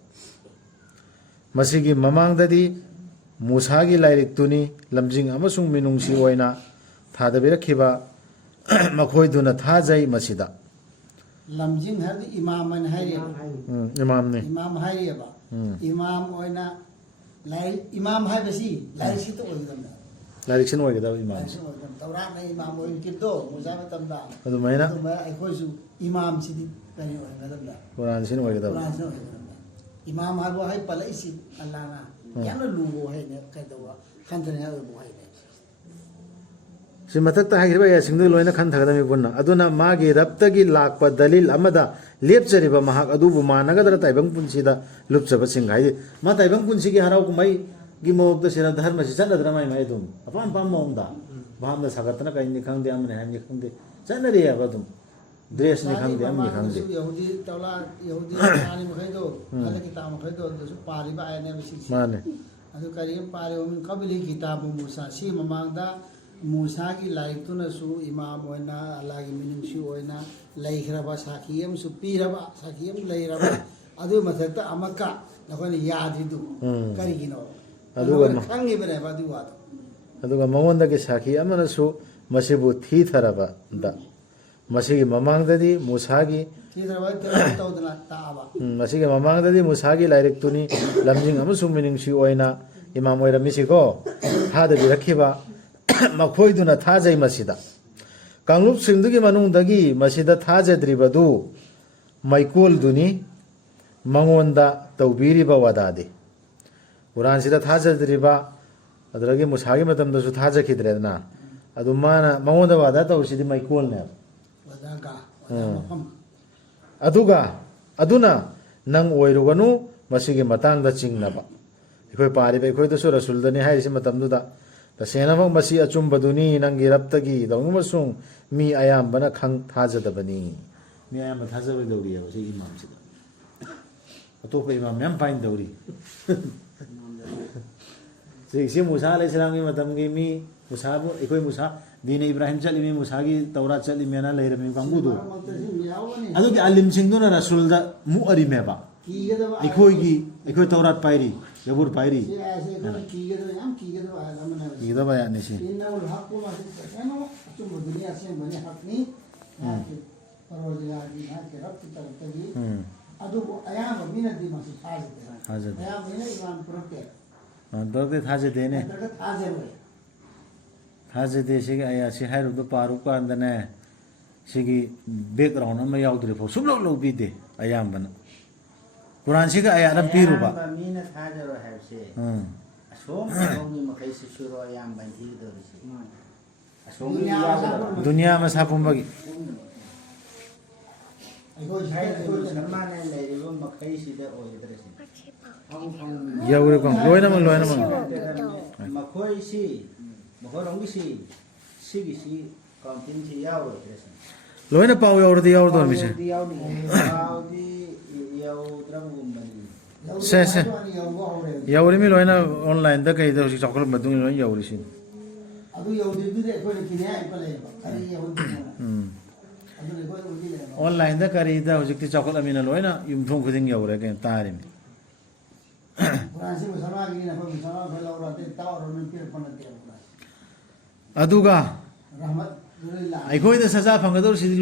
मसीगी ममांगददी मूसागी लाइरिक्तुनी लमजिंग अमसुंग मिनुंगसी ओइना थादबिरखिबा मखोइदुना थाजै मसीदा लमजिंग हर इमाम मन है इमाम ने इमाम है बा इमाम ओइना लाई इमाम है बसी लाइसी तो ओइदम लाइरिक्सन ओइगदा इमाम तौरा ने इमाम ओइ किदो मूसा मतमदा अदुमैना अखोइसु इमाम सिदी कनि ओइगदा कुरान सिन ओइगदा इमाम हाबो है पलैसी अल्लाह ना याना लुगो है ने कदवा खंतने है बो है सिमतक हाइरिबा या सिंगदु लोइना खन थगदमी बुन्ना अदुना मागी रप्तगी लाकपा दलील अमदा लेपचरिबा महाक अदुबु मानगदरा ताइबंग पुंसीदा लुपचबा सिंग हाइदि मा ताइबंग पुंसीगी हराउ कुमै गी मोक्द सिरा धर्म सि चनदरा माइ माइ दुम अपाम पाम मोंदा भामदा सागतना काइनि खंगदे अमने हाइनि खंगदे चनरि या बदुम ड्रेस नि खंगदे अमनि खंगदे यहुदी तौला यहुदी आनि मखैदो हले किताब मखैदो दसु पालिबा आयने बिसि माने अदु करिम पाले ओमिन कबिली किताब मूसा सी ममांगदा मूसा की लाइकतुनसु इमाम ओइना अल्लाह की मिनुंगसी ओइना लैखरबा साखियम सु पीरबा साखियम लैरबा अदु मथकता अमका ꯑꯩꯈꯣꯏꯅ ꯌꯥꯗ꯭ꯔꯤꯗꯨ ꯀꯔꯤꯒꯤꯅꯣ ꯑꯗꯨꯒ ꯈꯪꯉꯤꯕꯅꯦꯕ ꯑꯗꯨ ꯋꯥꯗꯣ ꯑꯗꯨꯒ ꯃꯉꯣꯟꯗꯒꯤ ꯁꯥꯈꯤ ꯑꯃꯅꯁꯨ ꯃꯁꯤꯕꯨ ꯊꯤꯊꯔꯕꯗ ꯃꯁꯤꯒꯤ ꯃꯃꯥꯡꯗꯗꯤ ꯃꯨꯁꯥꯒꯤ ꯊꯤꯗ꯭ꯔꯕ ꯇꯧꯗꯅ ꯇꯥꯛꯑꯕ ꯃꯁꯤꯒꯤ ꯃꯃꯥꯡꯗꯗꯤ ꯃꯨꯁꯥꯒꯤ ꯂꯥꯏꯔꯤꯛꯇꯨꯅꯤ ꯂꯝꯖꯤꯡ ꯑꯃꯁꯨꯡ ꯃꯤꯅꯨꯡꯁꯤ ꯑꯣꯏꯅ ꯏꯃꯥꯝ ꯑꯣꯏꯔꯝꯃꯤꯁꯤꯀꯣ ꯊꯥꯗꯕꯤꯔꯛꯈꯤꯕ ꯃꯈꯣꯏꯗꯨꯅ ꯊꯥꯖꯩ ꯃꯁꯤꯗ ꯀꯥꯡꯂꯨꯞꯁꯤꯡꯗꯨꯒꯤ ꯃꯅꯨꯡꯗꯒꯤ ꯃꯁꯤꯗ ꯊꯥꯖꯗ꯭ꯔꯤꯕꯗꯨ ꯃꯩꯀꯣꯜꯗꯨꯅꯤ ꯃꯉꯣꯟꯗ ꯇꯧꯕꯤꯔꯤꯕ ꯋꯥꯗꯥꯗꯤ ꯀꯨꯔꯥꯟꯁꯤꯗ ꯊꯥꯖꯗ꯭ꯔꯤꯕ ꯑꯗꯨꯗꯒꯤ ꯃꯨꯁꯥꯒꯤ ꯃꯇꯝꯗꯁꯨ ꯊꯥꯖꯈꯤꯗ꯭ꯔꯦꯗꯅ ꯑꯗꯨ ꯃꯥꯅ ꯃꯉꯣꯟꯗ ꯋꯥꯗꯥ ꯇꯧꯔꯤꯁꯤꯗꯤ ꯃꯩꯀꯣꯜꯅꯦꯕ ꯃꯐꯝ ꯑꯗꯨꯅ ꯅꯪ ꯑꯣꯏꯔꯨꯒꯅꯨ ꯃꯁꯤꯒꯤ ꯃꯇꯥꯡꯗ ꯆꯤꯡꯅꯕ ꯑꯩꯈꯣꯏ ꯄꯥꯔꯤꯕ ꯑꯩꯈꯣꯏꯗꯁꯨ ꯔꯁꯨꯜꯗꯅꯤ ꯍꯥꯏꯔꯤꯁꯤ ꯃꯇꯝꯗꯨꯗ ꯇꯁꯦꯡꯅꯃꯛ ꯃꯁꯤ ꯑꯆꯨꯝꯕꯗꯨꯅꯤ ꯅꯪꯒꯤ ꯔꯕꯇꯒꯤ ꯑꯃꯁꯨꯡ ꯃꯤ ꯑꯌꯥꯝꯕꯅ ꯊꯥꯖꯗꯕꯅꯤ ꯃꯤ ꯑꯌꯥꯝꯕ ꯊꯥꯖꯔꯣꯏꯗꯧꯔꯤꯑꯕ ꯁꯤ ꯏꯃꯥꯝꯁꯤꯗ ꯑꯇꯣꯞꯄ ꯏꯃꯥꯝ ꯃꯌꯥꯝ ꯐꯥꯏꯟ ꯇꯧꯔꯤ ꯁꯤ ꯃꯨꯁꯥ ꯑꯂꯩꯍꯤ ꯁꯂꯥꯝꯒꯤ ꯃꯇꯝꯒꯤ ꯃꯤ ꯃꯨꯁꯥꯕꯨ ꯑꯩꯈꯣꯏ ꯃꯨꯁꯥ ꯗꯤꯅ ꯏꯕ꯭ꯔꯥꯍꯤꯝ ꯆꯠꯂꯤꯃꯤ ꯃꯨꯁꯥꯒꯤ ꯇꯧꯔꯥ ꯆꯠꯂꯤꯃꯦꯅ ꯂꯩꯔꯝꯃꯤ ꯀꯥꯡꯕꯨꯗꯨ ꯑꯗꯨꯒꯤ ꯑꯂꯤꯝꯁꯤꯡꯗꯨꯅ ꯔꯁꯨꯜꯗ ꯃꯨꯛꯑꯔꯤꯃꯦꯕ ꯑꯩꯈꯣꯏ ꯇꯧꯔꯥꯠ ꯄꯥꯏꯔꯤ ꯌꯕꯨꯔ ꯄꯥꯏꯔꯤ ꯀꯤꯒꯗꯕ ꯌꯥꯅꯤ ꯁꯤ ꯑꯗꯨꯕꯨ ꯑꯌꯥꯝꯕ ꯃꯤꯅꯗꯤ ꯃꯁꯤ ꯊꯥꯖꯗꯦ ꯑꯌꯥꯝꯕꯅ ꯏꯃꯥꯟ ꯄꯨꯔꯛꯇꯦ ꯊꯥꯖꯗꯦꯅꯦ ꯊꯥꯖꯗꯦ ꯁꯤꯒꯤ ꯑꯌꯥꯁꯤ ꯍꯥꯏꯔꯨꯕꯗ ꯄꯥꯔꯨ ꯀꯥꯟꯗꯅꯦ ꯁꯤꯒꯤ ꯕꯦꯛꯒ꯭ꯔꯥꯎꯟ ꯑꯃ ꯌꯥꯎꯗ꯭ꯔꯤꯐꯥꯎ ꯁꯨꯡꯂꯧ ꯂꯧꯕꯤꯗꯦ ꯑꯌꯥꯝꯕꯅ ꯀꯨꯔꯥꯟꯁꯤꯒ ꯑꯌꯥꯠ ꯑꯃ ꯄꯤꯔꯨꯕ ꯃꯤꯅ ꯊꯥꯖꯔꯣꯏ ꯍꯥꯏꯕꯁꯦ ꯑꯁꯣꯝꯒꯤ ꯃꯈꯩꯁꯤꯁꯨ ꯑꯌꯥꯝꯕ ꯊꯤꯒꯗꯧꯔꯤꯁꯤ ꯑꯁꯣꯝꯒꯤ ꯗꯨꯅꯤꯌꯥ ꯃꯁꯥ ꯄꯨꯝꯕꯒꯤ ꯁꯜꯃꯥꯟꯅ ꯂꯩꯔꯤꯕ ꯃꯈꯩꯁꯤꯗ ꯑꯣꯏꯒꯗ꯭ꯔꯁꯤ ꯌꯧꯔꯦꯀꯣ ꯂꯣꯏꯅꯃꯛ ꯃꯈꯣꯏꯁꯤ ꯃꯈꯣꯏꯔꯣꯝꯒꯤꯁꯤ ꯁꯤꯒꯤꯁꯤ ꯀꯥꯎꯟꯇꯤꯡꯁꯤ ꯌꯥꯎꯔꯣꯏꯗ꯭ꯔꯁꯤ ꯂꯣꯏꯅ ꯄꯥꯎ ꯌꯧꯔꯗꯤ ꯌꯥꯎꯔꯗꯧꯔꯃꯤꯁꯦ ꯄꯥꯎꯗꯤ ꯌꯧꯗ꯭ꯔꯕꯒꯨꯝꯕꯅꯤ ꯁꯦ ꯌꯧꯔꯤꯃꯤ ꯂꯣꯏꯅ ꯑꯣꯟꯂꯥꯏꯟꯗ ꯀꯩꯗ ꯍꯧꯖꯤꯛ ꯆꯥꯎꯈꯠꯂꯕ ꯃꯇꯨꯡ ꯂꯣꯏꯅ ꯌꯧꯔꯤꯁꯤꯅꯤ ꯑꯗꯨ ꯌꯧꯗ꯭ꯔꯤꯗꯨꯗꯤ ꯑꯩꯈꯣꯏꯅ ꯀꯤꯅꯤꯌꯥ ꯂꯩꯌꯦꯕ ꯀꯔꯤ ꯌꯧꯗ꯭ꯔꯤꯅꯣ ꯑꯣꯟꯂꯥꯏꯟꯗ ꯀꯔꯤꯗ ꯍꯧꯖꯤꯛꯇꯤ ꯆꯥꯎꯈꯠꯂꯃꯤꯅ ꯂꯣꯏꯅ ꯌꯨꯝꯊꯣꯡ ꯈꯨꯗꯤꯡ ꯌꯧꯔꯦ ꯀꯩꯅꯣ ꯇꯥꯔꯤꯃꯤ ꯑꯗꯨꯒ ꯑꯩꯈꯣꯏꯗ ꯁꯖꯥ ꯐꯪꯒꯗꯧꯔꯤꯁꯤꯗꯤ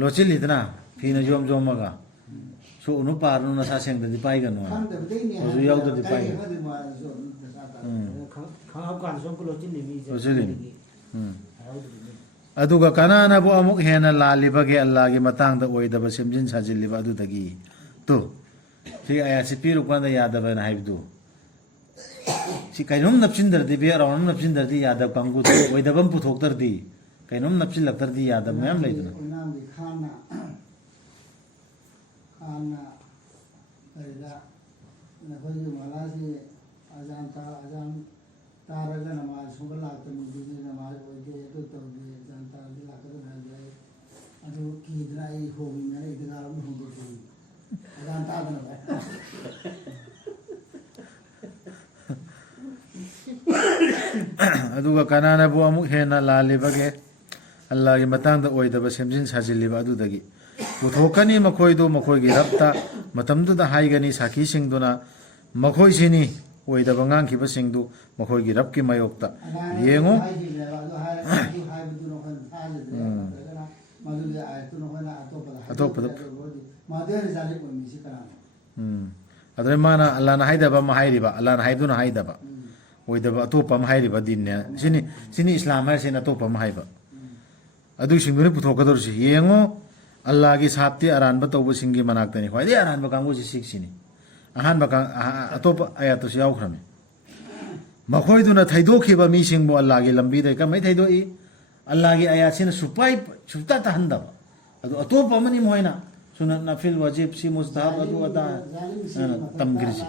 ꯂꯣꯠꯁꯤꯜꯂꯤꯗꯅ ꯐꯤꯅ ꯌꯣꯝꯃꯒ ꯁꯣꯛꯎꯅꯨ ꯄꯥꯔꯨꯅꯨ ꯅꯁꯥ ꯁꯦꯡꯗ꯭ꯔꯗꯤ ꯄꯥꯏꯒꯅꯨ ꯍꯧꯖꯤꯛ ꯌꯥꯎꯗ꯭ꯔꯗꯤ ꯄꯥꯏꯒꯅꯨ ꯂꯣꯠꯁꯤꯜꯂꯤꯃꯤ ꯑꯗꯨꯒ ꯀꯅꯥꯅꯕꯨ ꯑꯃꯨꯛ ꯍꯦꯟꯅ ꯂꯥꯜꯂꯤꯕꯒꯦ ꯑꯜꯂꯥꯍꯒꯤ ꯃꯇꯥꯡꯗ ꯑꯣꯏꯗꯕ ꯁꯦꯝꯖꯤꯟ ꯁꯥꯖꯤꯜꯂꯤꯕ ꯑꯗꯨꯗꯒꯤ ꯁꯤ ꯑꯌꯥꯠꯁꯤ ꯄꯤꯔꯨ ꯀꯥꯟꯗ ꯌꯥꯗꯕꯅ ꯍꯥꯏꯕꯗꯨ ꯁꯤ ꯀꯩꯅꯣꯝ ꯅꯞꯆꯤꯟꯗ꯭ꯔꯗꯤ ꯕꯦꯛꯒ꯭ꯔꯥꯎꯟ ꯑꯃ ꯅꯞꯆꯤꯟꯗ꯭ꯔꯗꯤ ꯌꯥꯗꯕ ꯀꯥꯡꯕꯨꯗꯨ ꯑꯣꯏꯗꯕ ꯑꯃ ꯄꯨꯊꯣꯛꯇ꯭ꯔꯗꯤ ꯀꯩꯅꯣꯝ ꯅꯞꯆꯤꯜꯂꯛꯇ꯭ꯔꯗꯤ ꯌꯥꯗꯕ ꯃꯌꯥꯝ ꯂꯩꯗꯅ तारगा नमाज सुबह लाते मुझे नमाज बोलते तो जानता लाते तो भाई भाई अभी किधर आई होगी मैंने इधर आराम हो गई जानता है ना ꯑꯗꯨꯒ ꯀꯅꯥꯅꯕꯨ ꯑꯃꯨꯛ ꯍꯦꯟꯅ ꯂꯥꯜꯂꯤꯕꯒꯦ ꯑꯜꯂꯥꯍꯒꯤ ꯃꯇꯥꯡꯗ ꯑꯣꯏꯗꯕ ꯁꯦꯝꯖꯤꯟ ꯁꯥꯖꯤꯜꯂꯤꯕ ꯑꯗꯨꯗꯒꯤ ꯄꯨꯊꯣꯛꯀꯅꯤ ꯃꯈꯣꯏꯗꯨ ꯃꯈꯣꯏꯒꯤ ꯔꯕꯇ ꯃꯇꯝꯗꯨꯗ ꯍꯥꯏꯒꯅꯤ ꯁꯥꯈꯤꯁꯤꯡꯗꯨꯅ ꯃꯈꯣꯏꯁꯤꯅꯤ ꯑꯣꯏꯗꯕ ꯉꯥꯡꯈꯤꯕꯁꯤꯡꯗꯨ ꯃꯈꯣꯏꯒꯤ ꯔꯕꯀꯤ ꯃꯥꯌꯣꯛꯇ ꯌꯦꯡꯉꯨ ꯑꯇꯣꯞꯄꯗ ꯑꯗꯨꯅ ꯃꯥꯅ ꯑꯜꯂꯥꯍꯅ ꯍꯥꯏꯗꯕ ꯑꯃ ꯍꯥꯏꯔꯤꯕ ꯑꯜꯂꯥꯍꯅ ꯍꯥꯏꯗꯨꯅ ꯍꯥꯏꯗꯕ ꯑꯣꯏꯗꯕ ꯑꯇꯣꯞꯄ ꯑꯃ ꯍꯥꯏꯔꯤꯕ ꯗꯤꯟꯅꯦ ꯁꯤꯅꯤ ꯏꯁꯂꯥꯝ ꯍꯥꯏꯔꯤꯁꯤꯅ ꯑꯇꯣꯞꯄ ꯑꯃ ꯍꯥꯏꯕ ꯑꯗꯨꯁꯤꯡꯗꯨꯅ ꯄꯨꯊꯣꯛꯀꯗꯧꯔꯤꯁꯤ ꯌꯦꯡꯉꯣ ꯑꯜꯂꯥꯍꯒꯤ ꯁꯥꯞꯇꯤ ꯑꯔꯥꯟꯕ ꯇꯧꯕꯁꯤꯡꯒꯤ ꯃꯅꯥꯛꯇꯅꯤ ꯈ꯭ꯋꯥꯏꯗꯒꯤ ꯑꯔꯥꯟꯕ ꯀꯥꯡꯕꯨꯁꯤ ꯁꯤꯛꯁꯤꯅꯤ ꯑꯍꯥꯟꯕ ꯑꯇꯣꯞꯄ ꯑꯌꯥꯠꯇꯁꯨ ꯌꯥꯎꯈ꯭ꯔꯃꯤ ꯃꯈꯣꯏꯗꯨꯅ ꯊꯩꯗꯣꯛꯈꯤꯕ ꯃꯤꯁꯤꯡꯕꯨ ꯑꯜꯂꯥꯍꯒꯤ ꯂꯝꯕꯤꯗ ꯀꯃꯥꯏꯅ ꯊꯩꯗꯣꯛꯏ ꯑꯜꯂꯥꯍꯒꯤ ꯑꯌꯥꯠꯁꯤꯅ ꯁꯨꯞꯇ ꯇꯥꯍꯟꯗꯕ ꯑꯗꯨ ꯑꯇꯣꯞꯄ ꯑꯃꯅꯤ ꯃꯣꯏꯅ ꯁꯨꯅꯠ ꯅꯐꯤꯜ ꯋꯥꯖꯤꯕ ꯁꯤ ꯃꯨꯁꯇꯍab ꯑꯗꯨ ꯑꯗꯥ ꯇꯝꯈ꯭ꯔꯤꯁꯤ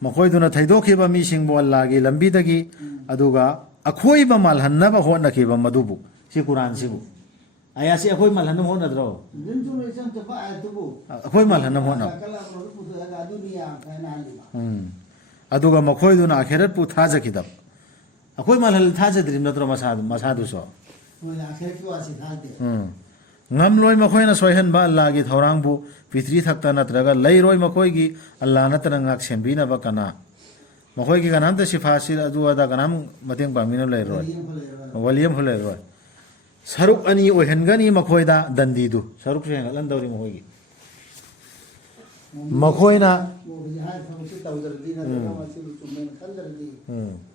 ꯃꯈꯣꯏꯗꯨꯅ ꯊꯩꯗꯣꯛꯈꯤꯕ ꯃꯤꯁꯤꯡꯕꯨ ꯑꯜꯂꯥꯍꯒꯤ ꯂꯝꯕꯤꯗꯒꯤ ꯑꯗꯨꯒ ꯑꯈꯣꯏꯕ ꯃꯥꯜꯍꯟꯅꯕ ꯍꯣꯠꯅꯈꯤꯕ ꯃꯗꯨꯕꯨ ꯁꯤ ꯀꯨꯔꯥꯟꯁꯤꯕꯨ ꯑꯌꯥꯁꯤ ꯑꯩꯈꯣꯏ ꯃꯥꯜꯍꯟꯅꯕ ꯍꯣꯠꯅꯗ꯭ꯔꯣ ꯑꯩꯈꯣꯏ ꯃꯥꯜꯍꯟꯅꯕ ꯍꯣꯠꯅꯕ ꯑꯗꯨꯒ ꯃꯈꯣꯏꯗꯨꯅ ꯑꯈꯦꯔꯠꯄꯨ ꯊꯥꯖꯈꯤꯗꯕ ꯑꯩꯈꯣꯏ ꯃꯥꯜꯍꯜ ꯊꯥꯖꯗ꯭ꯔꯤꯕ ꯅꯠꯇ꯭ꯔꯣ ꯃꯁꯥꯗꯨꯁꯨ ꯃꯣꯏꯅ ꯑꯈꯦꯔꯀꯤ ꯋꯥꯁꯤ ꯊꯥꯗꯦ ꯉꯝꯂꯣꯏ ꯃꯈꯣꯏꯅ ꯁꯣꯏꯍꯟꯕ ꯑꯜꯂꯥꯍꯒꯤ ꯊꯧꯔꯥꯡꯕꯨ ꯄ꯭ꯔꯤꯊ꯭ꯔꯤ ꯊꯛꯇ ꯅꯠꯇ꯭ꯔꯒ ꯂꯩꯔꯣꯏ ꯃꯈꯣꯏꯒꯤ ꯑꯜꯂꯥꯍ ꯅꯠꯇꯅ ꯉꯥꯛ ꯁꯦꯟꯕꯤꯅꯕ ꯀꯅꯥ ꯃꯈꯣꯏꯒꯤ ꯀꯅꯥꯝꯇ ꯁꯤꯐꯥꯁꯤ ꯑꯗꯨ ꯑꯗꯥ ꯀꯅꯥꯝ ꯃꯇꯦꯡ ꯄꯥꯡꯕꯤꯅꯕ ꯂꯩꯔꯣꯏ ꯋꯥꯂꯤ ꯑꯃꯐꯥꯎ ꯂꯩꯔꯣꯏ ꯁꯔꯨꯛ ꯑꯅꯤ ꯑꯣꯏꯍꯟꯒꯅꯤ ꯃꯈꯣꯏꯗ ꯗꯟꯗꯤꯗꯨ ꯁꯔꯨꯛꯁꯨ ꯍꯦꯟꯒꯠꯍꯟꯗꯧꯔꯤ ꯃꯈꯣꯏꯒꯤ ꯃꯈꯣꯏꯅ ꯍꯧꯖꯤꯛ ꯍꯥꯏ ꯊꯕꯛꯁꯤ ꯇꯧꯗ꯭ꯔꯗꯤ ꯅꯠꯇ꯭ꯔꯒ ꯃꯁꯤꯕꯨ ꯆꯨꯝꯃꯦꯅ ꯈꯟꯗ꯭ꯔꯗꯤ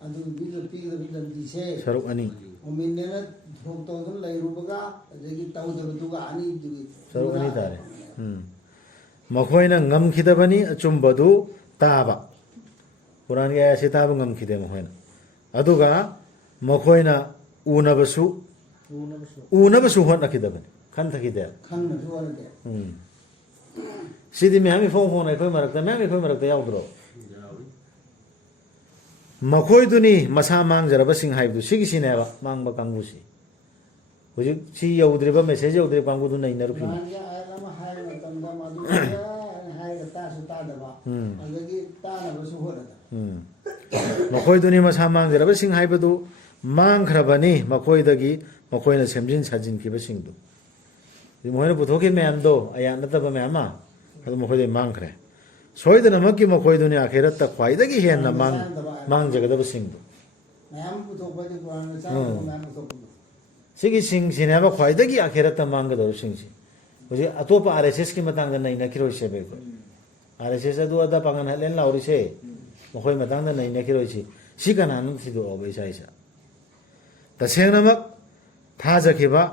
ꯑꯗꯨꯒꯤ ꯄꯤꯒꯗꯕ ꯗꯟꯗꯤꯁꯦ ꯁꯔꯨꯛ ꯑꯅꯤ ꯃꯣꯃꯤꯟꯅꯦꯅ ꯊꯣꯛ ꯇꯧꯗꯨꯅ ꯂꯩꯔꯨꯕꯒ ꯑꯗꯒꯤ ꯇꯧꯗꯕꯗꯨꯒ ꯑꯅꯤꯗꯨꯒꯤ ꯁꯔꯨꯛ ꯑꯅꯤ ꯇꯥꯔꯦ ꯃꯈꯣꯏꯅ ꯉꯝꯈꯤꯗꯕꯅꯤ ꯑꯆꯨꯝꯕꯗꯨ ꯇꯥꯕ ꯀꯨꯔꯥꯟꯒꯤ ꯑꯌꯥꯠꯁꯤ ꯇꯥꯕ ꯉꯝꯈꯤꯗꯦ ꯃꯈꯣꯏꯅ ꯑꯗꯨꯒ ꯃꯈꯣꯏꯅ ꯎꯅꯕꯁꯨ ꯍꯣꯠꯅꯈꯤꯗꯕꯅꯤ ꯈꯟꯊꯈꯤꯗꯦ ꯈꯪꯅꯁꯨ ꯍꯣꯠꯅꯗꯦ ꯁꯤꯗꯤ ꯃꯌꯥꯝ ꯏꯐꯣꯡ ꯐꯣꯡꯅ ꯑꯩꯈꯣꯏ ꯃꯔꯛꯇ ꯌꯥꯎꯗ꯭ꯔꯣ ꯃꯈꯣꯏꯗꯨꯅꯤ ꯃꯁꯥ ꯃꯥꯡꯖꯔꯕꯁꯤꯡ ꯍꯥꯏꯕꯗꯨ ꯁꯤꯒꯤꯁꯤꯅꯦꯕ ꯃꯥꯡꯕ ꯀꯥꯡꯕꯨꯁꯤ ꯍꯧꯖꯤꯛ ꯁꯤ ꯌꯧꯗ꯭ꯔꯤꯕ ꯃꯦꯁꯦꯖ ꯌꯧꯗ꯭ꯔꯤꯕ ꯀꯥꯡꯕꯨꯗꯨ ꯅꯩꯅꯔꯨꯈꯤꯅꯤ ꯀꯨꯔꯥꯟꯒꯤ ꯑꯥꯌꯠ ꯑꯃ ꯍꯥꯏꯕ ꯃꯇꯝꯗ ꯃꯗꯨ ꯍꯥꯏꯔꯒ ꯇꯥꯁꯨ ꯇꯥꯗꯕ ꯑꯗꯒꯤ ꯇꯥꯅꯕꯁꯨ ꯍꯣꯠꯅꯗꯕ ꯃꯈꯣꯏꯗꯨꯅꯤ ꯃꯁꯥ ꯃꯥꯡꯖꯔꯕꯁꯤꯡ ꯍꯥꯏꯕꯗꯨ ꯃꯥꯡꯈ꯭ꯔꯕꯅꯤ ꯃꯈꯣꯏꯗꯒꯤ ꯃꯈꯣꯏꯅ ꯁꯦꯝꯖꯤꯟ ꯁꯥꯖꯤꯟꯈꯤꯕꯁꯤꯡꯗꯨ ꯃꯈꯣꯏꯅ ꯄꯨꯊꯣꯛꯈꯤꯕ ꯃꯌꯥꯝꯗꯣ ꯑꯌꯥꯠ ꯅꯠꯇꯕ ꯃꯌꯥꯝ ꯑꯃ ꯑꯗꯨ ꯃꯈꯣꯏꯗꯩ ꯃꯥꯡꯈ꯭ꯔꯦ ꯁꯣꯏꯗꯅꯃꯛꯀꯤ ꯃꯈꯣꯏꯗꯨꯅꯤ ꯑꯈꯦꯔꯠꯇ ꯈ꯭ꯋꯥꯏꯗꯒꯤ ꯍꯦꯟꯅ ꯃꯥꯡꯖꯒꯗꯕꯁꯤꯡꯗꯨ ꯃꯌꯥꯝ ꯄꯨꯊꯣꯛꯄꯗꯤ ꯀꯨꯔꯥꯟꯅ ꯆꯥꯅꯕ ꯃꯌꯥꯝ ꯄꯨꯊꯣꯛꯄꯗꯣ ꯁꯤꯒꯤꯁꯤꯡꯁꯤꯅꯦꯕ ꯈ꯭ꯋꯥꯏꯗꯒꯤ ꯑꯈꯦꯔꯠꯇ ꯃꯥꯡꯒꯗꯧꯔꯤꯕꯁꯤꯡꯁꯤ ꯍꯧꯖꯤꯛ ꯑꯇꯣꯞꯄ ꯑꯥꯔ ꯑꯦꯁ ꯑꯦꯁꯀꯤ ꯃꯇꯥꯡꯗ ꯅꯩꯅꯈꯤꯔꯣꯏꯁꯦꯕ ꯑꯩꯈꯣꯏ ꯑꯥꯔ ꯑꯦꯁ ꯑꯦꯁ ꯑꯗꯨ ꯑꯗꯥ ꯄꯥꯡꯒꯟ ꯍꯠꯂꯦꯟ ꯂꯥꯎꯔꯤꯁꯦ ꯃꯈꯣꯏ ꯃꯇꯥꯡꯗ ꯅꯩꯅꯈꯤꯔꯣꯏꯁꯤ ꯁꯤ ꯀꯅꯥꯅꯣ ꯊꯤꯗꯣꯛꯑꯣꯕ ꯏꯁꯥ ꯏꯁꯥ ꯇꯁꯦꯡꯅꯃꯛ ꯊꯥꯖꯈꯤꯕ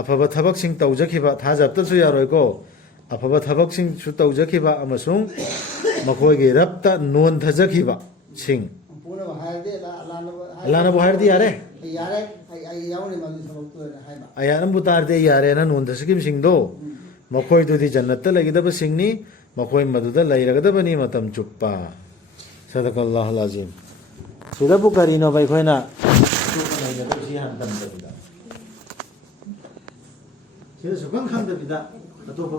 ꯑꯐꯕ ꯊꯕꯛꯁꯤꯡ ꯇꯧꯖꯈꯤꯕ ꯊꯥꯖꯕꯇꯁꯨ ꯌꯥꯔꯣꯏꯀꯣ ꯑꯐꯕ ꯊꯕꯛꯁꯤꯡꯁꯨ ꯇꯧꯖꯈꯤꯕ ꯑꯃꯁꯨꯡ ꯃꯈꯣꯏꯒꯤ ꯔꯕꯇ ꯅꯣꯟꯊꯖꯈꯤꯕ ꯁꯤꯡ ꯄꯨꯅꯕ ꯍꯥꯏꯔꯗꯤ ꯑꯜꯂꯥꯍꯅꯕꯨ ꯍꯥꯏꯔꯗꯤ ꯌꯥꯔꯦ ꯌꯥꯔꯦ ꯑꯩ ꯌꯥꯎꯅꯤ ꯃꯗꯨ ꯊꯕꯛꯇꯨ ꯍꯥꯏꯕ ꯑꯌꯥꯠꯅꯕꯨ ꯇꯥꯔꯗꯤ ꯑꯩ ꯌꯥꯔꯦꯅ ꯅꯣꯟꯊꯖꯈꯤꯕꯁꯤꯡꯗꯣ ꯃꯈꯣꯏꯗꯨꯗꯤ ꯖꯟꯅꯠꯇ ꯂꯩꯒꯗꯕꯁꯤꯡꯅꯤ ꯃꯈꯣꯏ ꯃꯗꯨꯗ ꯂꯩꯔꯒꯗꯕꯅꯤ ꯃꯇꯝ ꯆꯨꯞꯄ ꯁꯗꯀꯜꯂꯥꯍꯨꯜ ꯑꯖꯤꯝ ꯁꯤꯗꯕꯨ ꯀꯔꯤꯅꯣꯕ ꯑꯩꯈꯣꯏꯅ ꯅꯩꯅꯗꯕꯁꯤ ꯍꯥꯟꯅ ꯇꯝꯗꯕꯤꯗ ꯁꯤꯗ ꯁꯨꯈꯪ ꯈꯪꯗꯕꯤꯗ ꯑꯇꯣꯞꯄ